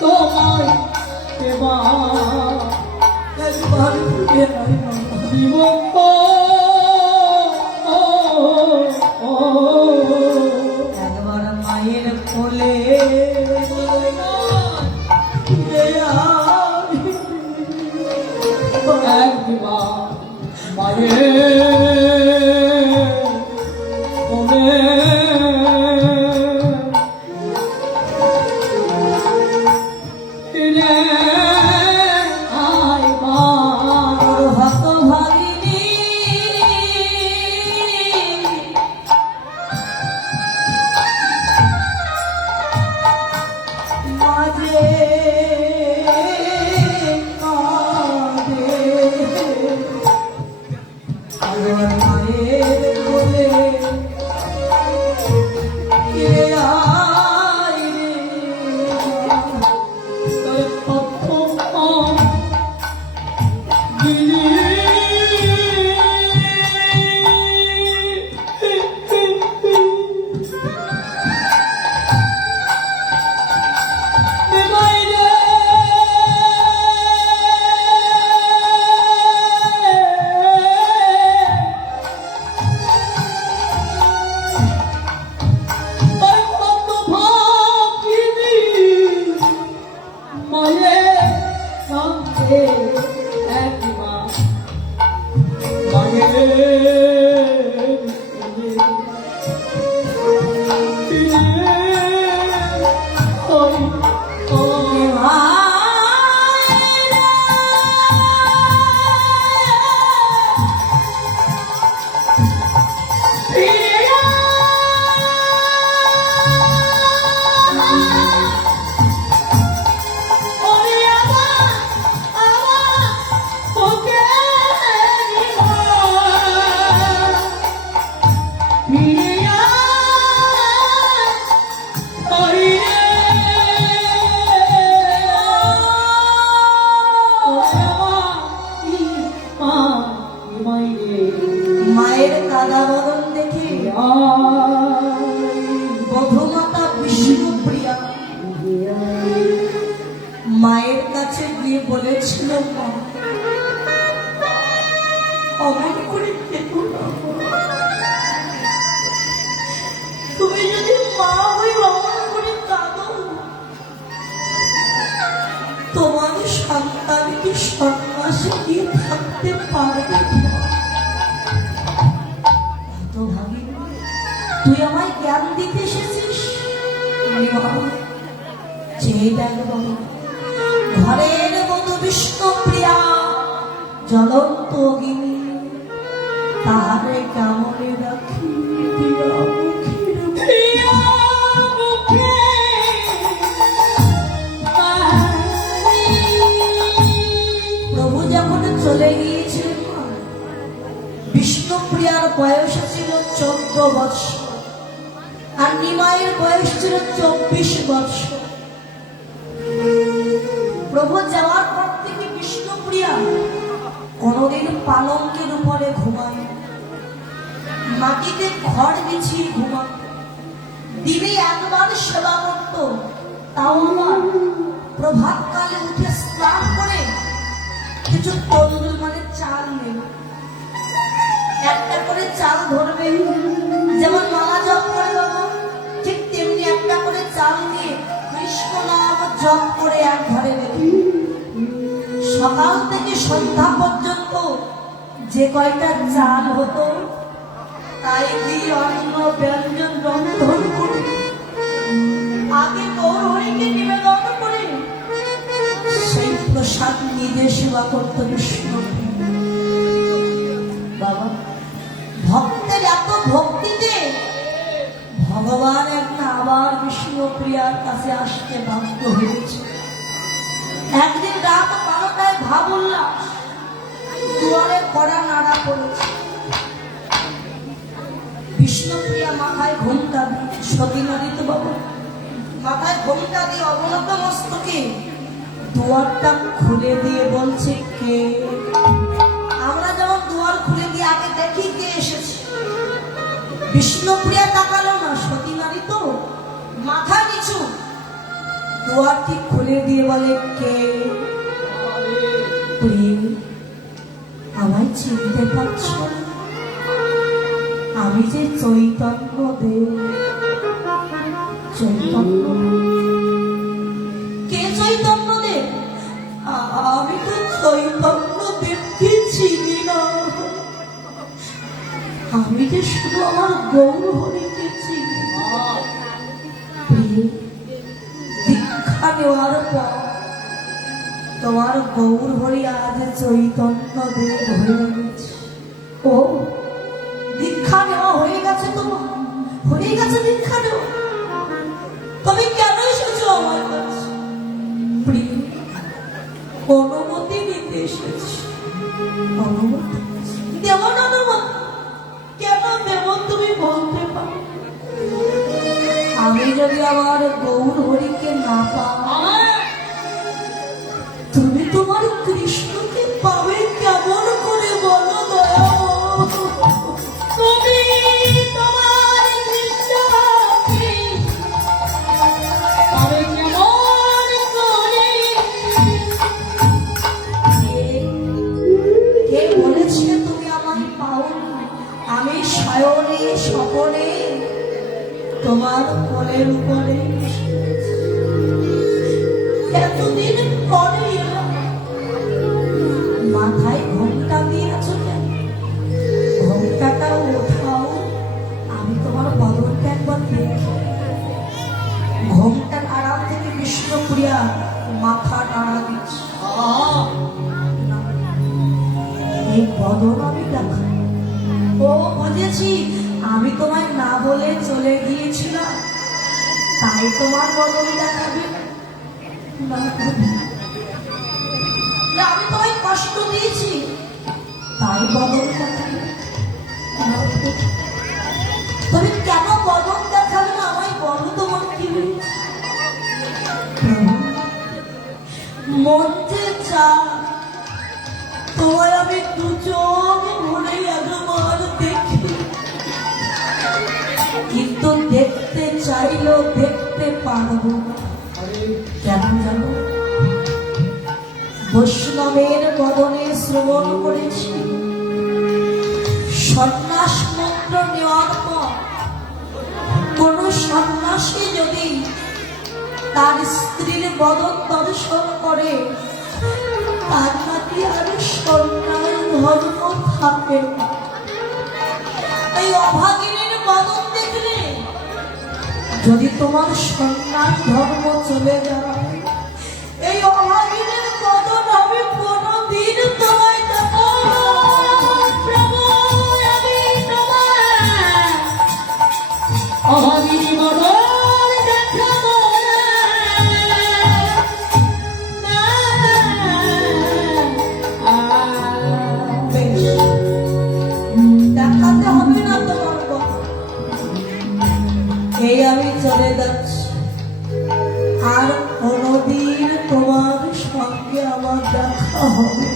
তোমার এবার একবার ফিরে আয় বাবা। দিব একবার মায়ের কোলে ফিরে আয়। একবার মায়ের কোলে ফিরে আইবার। তোর হতভাগিনী মাঝে কাঁদে। মায়ের কাছে গিয়ে বলেছিল, মা অমন করে কেঁদো না মা। তুমি যদি মা হয়ে অমন করে কাঁদো, তোমার সন্তান কি সন্ন্যাসে গিয়ে থাকতে পারবে না? হতভাগিনী, তুই আমায় জ্ঞান দিতে এসেছিস? চেয়ে দেখ বাবা, ঘরের মতো বিষ্ণুপ্রিয়া জ্বলন্ত অগ্নি, তাহারে কেমনে রাখি প্রিয়া মুখের প্রিয়া মুখে। প্রভু যখন চলে গিয়েছিলেন, বিষ্ণুপ্রিয়ার বয়স ছিল 14 বৎসর, আর নিমাইয়ের বয়স ছিল 24 বৎসর। প্রভু যাওয়ার পর থেকে বিষ্ণুপ্রিয়া কোনদিন পালঙ্কের উপরে ঘুমায়, মাটিতে ঘর বিছিয়ে ঘুমায়, দিনে একবার সেবা করত, তাও আবার প্রভাতকালে উঠে স্নান করে কিছু তরুণ মানে চাল নেবে, একটা করে চাল ধরবে, যেমন মালা জপ করে বাবা, ঠিক তেমনি একটা করে চাল নিয়ে কৃষ্ণ নাম জপ করে এক ঘরে রেখে সকাল থেকে সন্ধ্যা পর্যন্ত যে কয়টা চাল হতো তাই দিয়ে অন্ন ব্যঞ্জন রন্ধন করে আগে গৌরহরিকে নিবেদন করে সেই প্রসাদ নিজে সেবা করত বিষ্ণু। বাবা, ভক্তের এত ভক্তিতে ভগবান একটা আবার বিষ্ণুপ্রিয়ার কাছে আসতে বাধ্য হয়েছে। একদিন রাত 12টায় ভাব উল্লাস, দুয়ারে কড়া নাড়া পড়েছে। বিষ্ণুপ্রিয়া মাথায় ঘোমটা দিয়ে, সতীনারী তো বাবা, মাথায় ঘোমটা দিয়ে অবনত মস্তকে দুয়ারটা খুলে দিয়ে বলছে, কে? আমরা যেমন দুয়ার খুলে দিয়ে আগে দেখি কে এসেছে। বিষ্ণুপ্রিয়া তাকালো না, সতীনারী তো, মাথা নিচু, দুয়ারটি খুলে দিয়ে বলে, কে? প্রিয়, আমায় চিনতে পারছ? আমি যে চৈতন্য দেব। চৈতন্য? কে চৈতন্য দেব? আমি তো চৈতন্য দেবকে চিনি না, আমি যে শুধু আমার গৌরহরিকে চিনি। দীক্ষা নেওয়ার পর তোমার গৌরহরি আজ চৈতন্য দেব হয়ে গেছে। ও, দীক্ষা নেওয়া হয়ে গেছে তোমার? হয়ে গেছে দীক্ষা নেওয়া? তবে কেন এসেছো আমার কাছে? প্রিয়, অনুমতি নিতে এসেছি। অনুমতি দেব না তোমার? কেন দেব তুমি বলতে পারো? আমি যদি আমার গৌরহরিকে না পাই, তুমি তোমার কৃষ্ণকে পাবে কেমন করে বলো দয়া? তুমি তোমার কৃষ্ণকে পাবে কেমন করে? কে বলেছে তুমি আমায় পাও? আমি শয়নে স্বপনে তোমার কোলের উপরে এতদিন পরে মাথায় ঘোমটা দিয়ে আছো কেন? ঘোমটাটা ওঠাও, আমি তোমার বদনটা একবার দেখি। ঘোমটার আড়াল থেকে বিষ্ণুপ্রিয়া মাথা নাড়া দিচ্ছে। এই বদন আমি দেখা? ও, বুঝেছি, আমি তোমায় না বলে চলে গিয়েছিলাম, তাই তোমার বদন দেখাবে না? আমি তোমায় কষ্ট দিয়েছি, তাই বদন দেখাবে? তুমি কেন বদন দেখাবে না আমায় বলো, তোমার কি হয়েছে? মন যে চায় তোমায় আমি দু চোখ ভরে একবার দেখি, কিন্তু দেখতে চাইলেও দেখতে পারবো না। কেন জানো? বৈষ্ণবের বদনে শ্রবণ করেছি, সন্ন্যাস মন্ত্র নেওয়ার পর কোন সন্ন্যাসী যদি তার স্ত্রীর বদন দর্শন করে তার নাকি আর সন্ন্যাস ধর্ম থাকে না। এই অভাগিনীর বদন দেখলে যদি তোমার সন্ন্যাস ধর্ম চলে যায়, এই অভাগিনীর বদন আমি কোনদিন তোমায় দেখাবো না। প্রভু, আমি তোমায় অভাগিনী বদন দেখাবো না। বেশ, দেখাতে হবে না তোমার বদন। এই আমি চলে যাচ্ছি, আর কোনদিন তোমার সঙ্গে আমার দেখা হবে,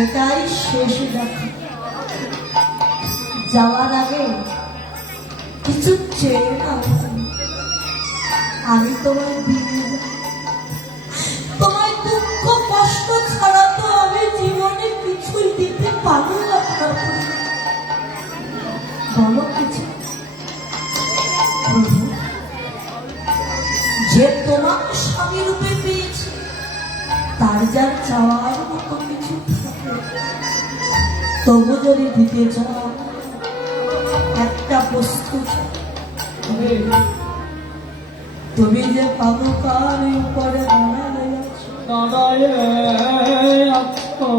এটাই শেষ দেখা। যাওয়ার আগে কিছু চেয়ে না, আমি তোমায় দিয়ে যাব। তোমায় দুঃখ কষ্ট ছাড়া তো আমি জীবনে কিছুই দিতে পারি না। বলো কিছু। প্রভু, যে তোমার স্বামী রূপে পেয়েছে তার যার চাওয়ার মতো কিছু থাকে, তবু যদি দিতে চাও একটা বস্তু চাও। তুমি যে পাদুকার উপরে দাঁড়ায় আছো,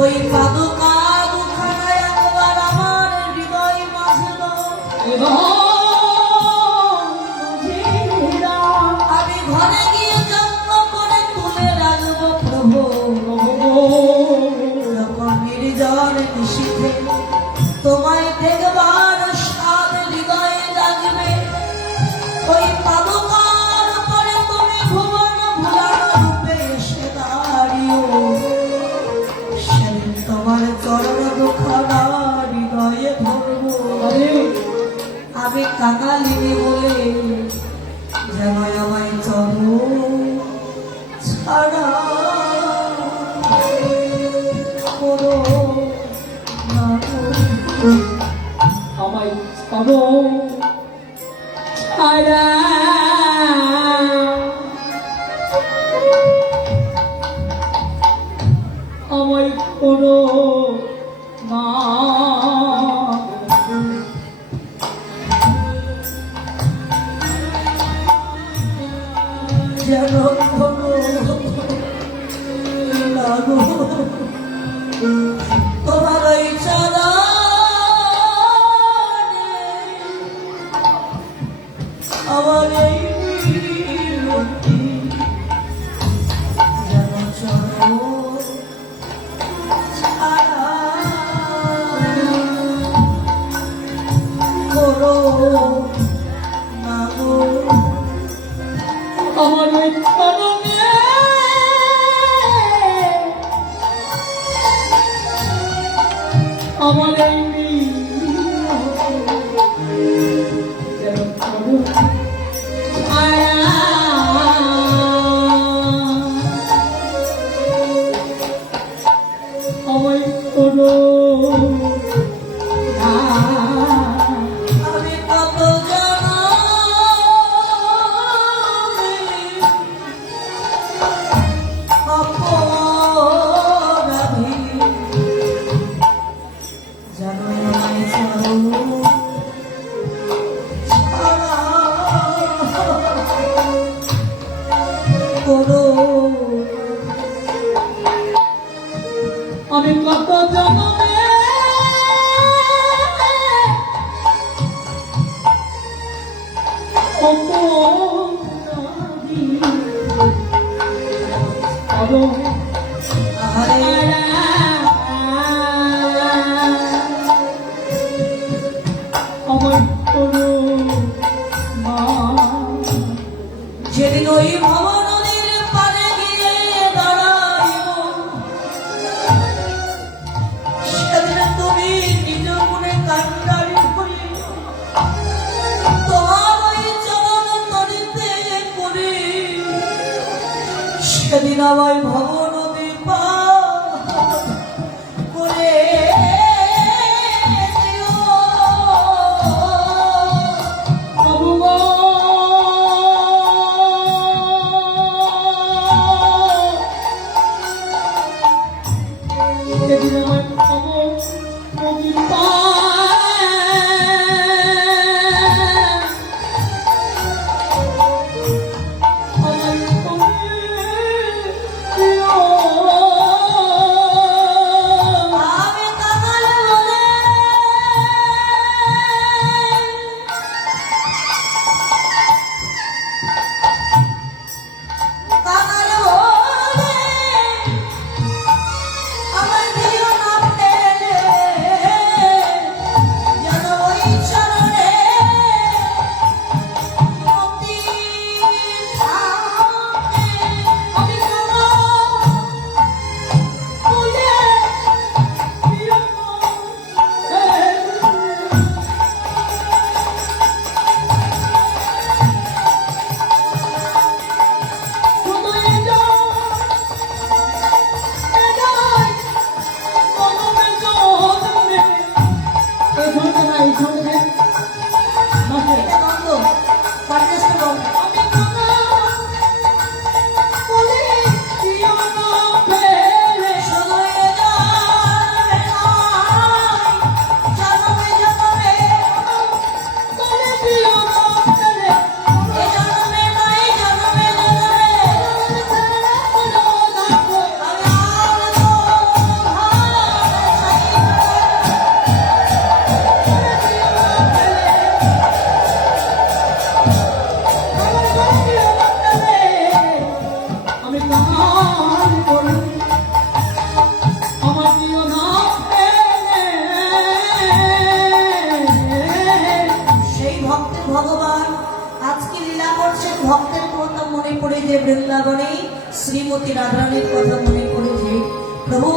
ওই পাদুকা দুখানায় একবার আমার হৃদয় মাঝে দাও। আমি ঘরে গিয়ে যত্ন করে তুলে রাখবো প্রভু। যখন নির্জন নিশীথে তোমায় দেখবার স্বাদ হৃদয়ে লাগবে, ওই পাদুকার উপরে তুমি ভুবন ভুলানো রূপে এসে দাঁড়িও। সেদিন তোমার চরণ দুখানা হৃদয়ে ধরবো। আমি কাঙালিনী বলে যেন আমায় চলো ছাড়া করো না গো। আমায় ছাড়ো ছাড়া, আমায় করো না। যেন করো না গো। তোমার ওই চরণে আমার এই মিনতি, যেন চরণ ছাড়া করো না গো। আমার ওই চরণে আমার এই যেন করো ছায়া, আমায় করো না। আমি কত অপরাধী, জানো আমায় ছাড়ো ছাড়া করো। আমি কত জনমে অপরাধী, আরো আরে আমার করো না। যেদিন ওই ভবনদীর পারে গিয়ে দাঁড়াইব, সেদিন তুমি নিজ মনে কান্ডারি হয়ে তোমার ওই চরণ তলিতে পড়ে সেদিন আমায় ভব নদী পার করে দিও। প্রভু গো, সেদিন আমার খবর নদী পার আমায় তুমি দিও। আমি কাঙাল বলে কাঙাল বলে আমার দিও না ফেলে, যেন ওই চরণে মতি থাকে। আমি কাঙাল বলে দিও এটা বন্ধ, পারদেশটা বন্ধ। সদয়ে জন্মে নাই, জন্মে জন্মে, এ জন্মে নাই, জন্মে জন্মে, আমি আর তো ভালো আমি কার করি আমার প্রিয় নাম সেই ভক্তের ভগবান আজকে লীলা করছেন। ভক্তের কথা মনে পড়ে যে বৃন্দাবনে শ্রীমতী রাধারানীর কথা মনে পড়ে যে প্রভু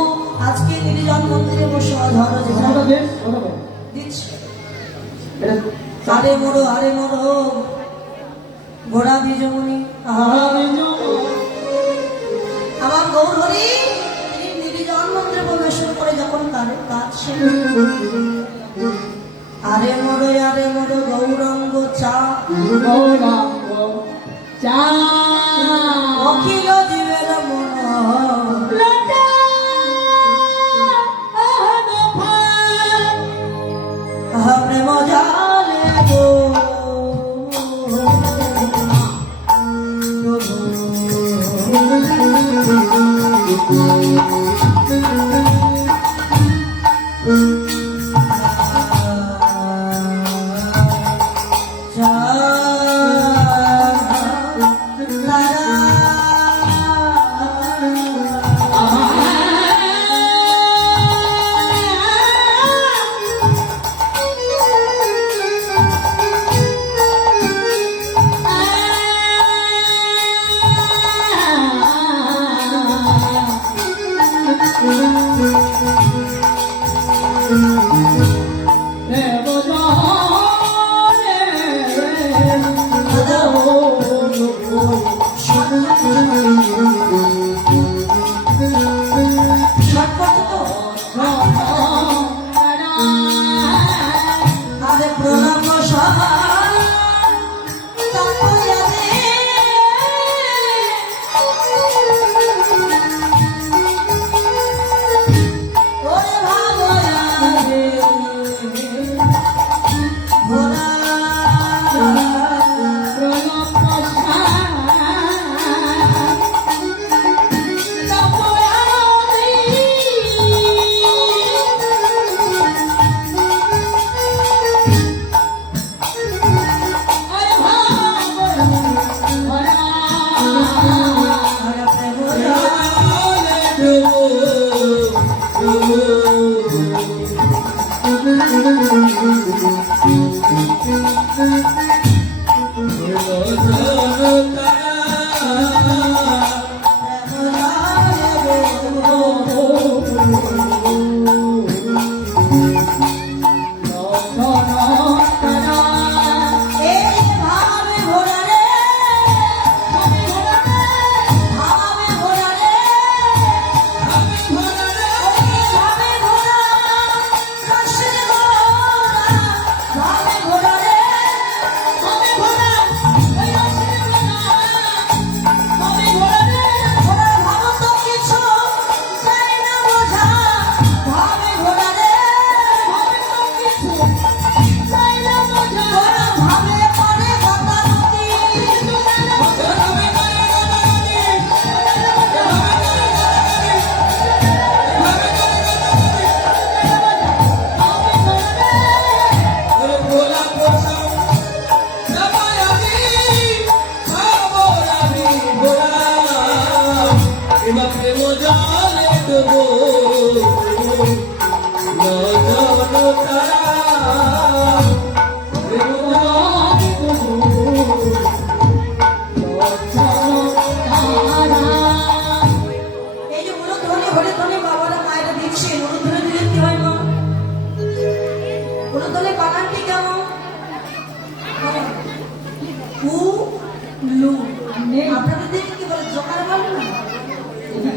আজকে নির্জন মন্দিরে বসে অধর ওটা বেশ ওটা বেশ দিচ্ছে। এটা আরে মোড়ো ঘোড়া বীজমণি আহারে জন আমার গৌর হরি তিনি নির্জন মন্দিরে প্রবেশন করে যখন তার কাজ শেষ, আরে মোড়ো গৌরঙ্গ চা গৌরাঙ্গ চা অখিল জীবের মন লটা আহাদ ফাল প্রেম জালে গো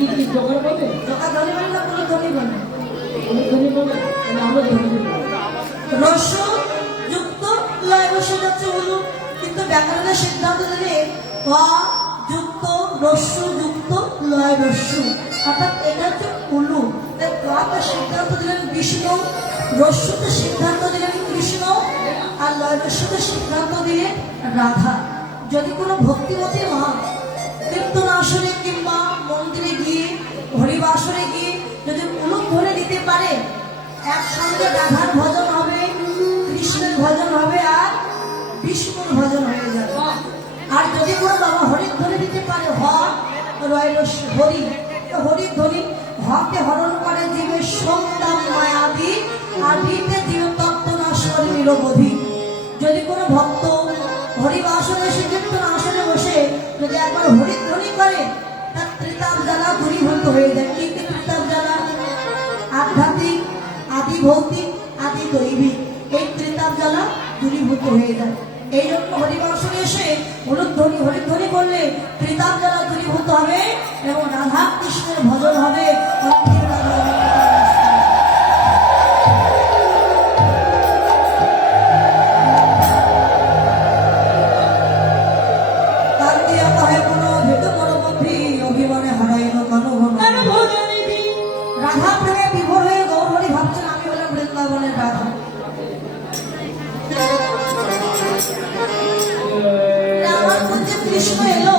কি কি জোগাড় পাবে? জোকা ধনী বলে না কোনো ধনী বলে অনেক ধনী পাবে, তাহলে আমরা ধনী হবো। রস্য যুক্ত লয় বসে যাচ্ছে উলু, কিন্তু ব্যাকরণের সিদ্ধান্ত দিলে ক যুক্ত রস্য যুক্ত লয় রস্য, অর্থাৎ এটা হচ্ছে উলু। তাই সিদ্ধান্ত দিলেন বিষ্ণু, রস্যতে সিদ্ধান্ত দিলেন কৃষ্ণ, আর লয় রস্যতে সিদ্ধান্ত দিলেন রাধা। যদি কোনো ভক্তিমতী মা কীর্তন আসরে কিংবা মন্দিরে গিয়ে হরিবাসরে গিয়ে যদি উলুক ধরে নিতে পারে, একসঙ্গে রাধার ভজন হবে, কৃষ্ণের ভজন হবে, আর বিষ্ণুর ভজন হয়ে যাবে। আর যদি কোনো বাবা হরির ধরে দিতে পারে, হ রয় হরি, হরির ধরি হকে হরণ করে জীবে সন্তান মায়াদি, আর ভিতে জীব তত্ত্ব নশ্বর নিরবধি। যদি কোনো ভক্ত হরিবাসনে কীর্তন আসনে বসে যদি একবার হরির ধ্বনি করে, তার ত্রিতাপ জ্বালা দূরীভূত হয়ে যায়। কি কি ত্রিতাপ জ্বালা? আধ্যাত্মিক, আদি ভৌতিক, আদি দৈবিক, এই ত্রিতাপ জ্বালা দূরীভূত হয়ে যায়। এই জন্য হরিবাসনে এসে হরিধ্বনি হরিধ্বনি করলে ত্রিতাপ জ্বালা দূরীভূত হবে এবং রাধা কৃষ্ণের ভজন হবে। রাধা প্রেমে বিভোর হয়ে গৌর হরি ভাবছেন আমি হলাম বৃন্দাবনের রাধা। আমার মধ্যে কৃষ্ণ এলো,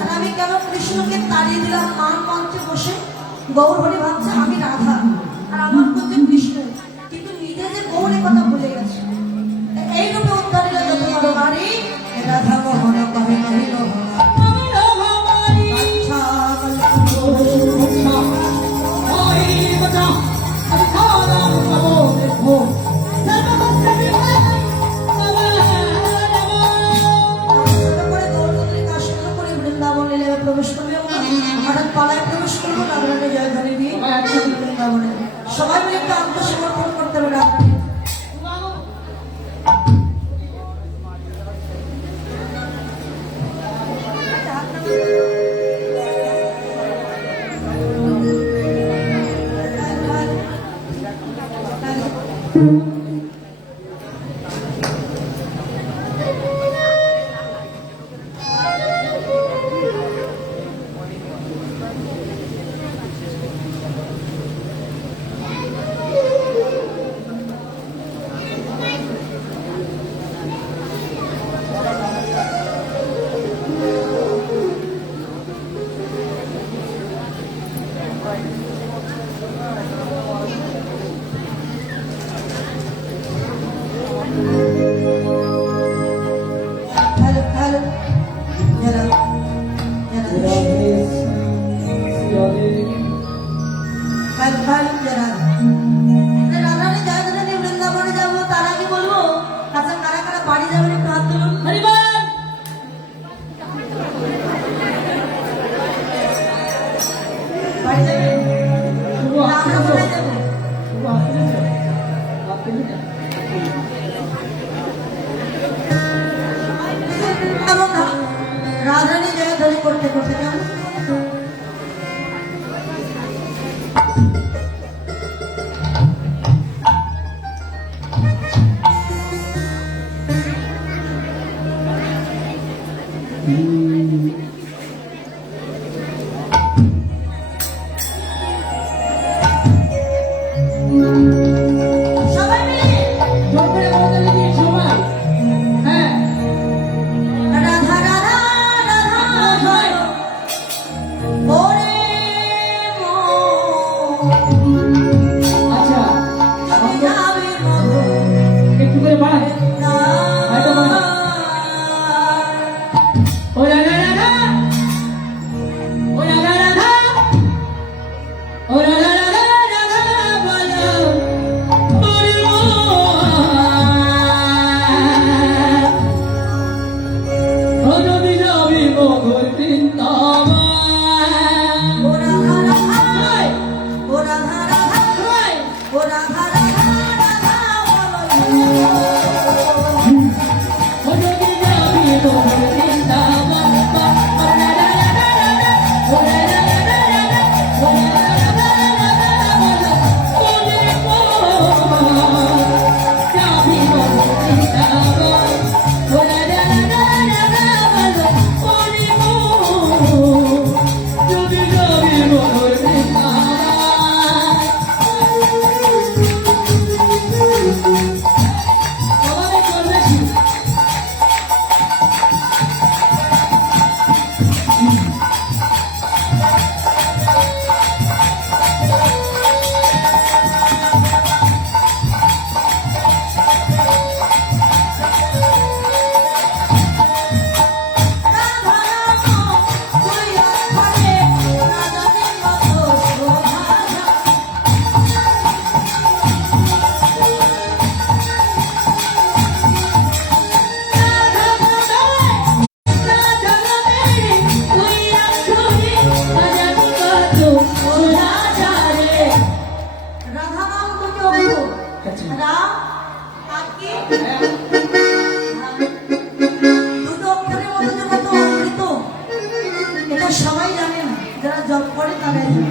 আর আমি কেন কৃষ্ণকে তাড়িয়ে দিলাম মান মঞ্চে বসে? গৌর হরি ভাবছে আমি রাধা, আর আমার মধ্যে কৃষ্ণ, কিন্তু নিজে যে গৌরের কথা ভুলে গেছে। এই রূপে উদ্ধারিত যত বড় বাড়ি রাধা মোহন কহে নহিল প্রবেশ করবে, হঠাৎ পালায় প্রবেশ করবো, রাধারানী জয় ধরে দিয়ে একসাথে বৃন্দাবনে সবাই মিলে একটু আত্মসমর্পণ করতে হবে রাধারানী। রাধারানী জয় ধরে নিয়ে বৃন্দাবনে যাবো, তার আগে বলবো আচ্ছা কারা কারা বাড়ি যাবেন একটু হাত তুলুন। বাড়ি যাবেন? আমরা কোথায় যাবো? রাধারানী জয় ধরে করতে করতে যাবো। সবাই মিলে জয় করে বলতে দিদি সবাই। হ্যাঁ, রাধা রাধা রাধা জপ করে তারাই জানে।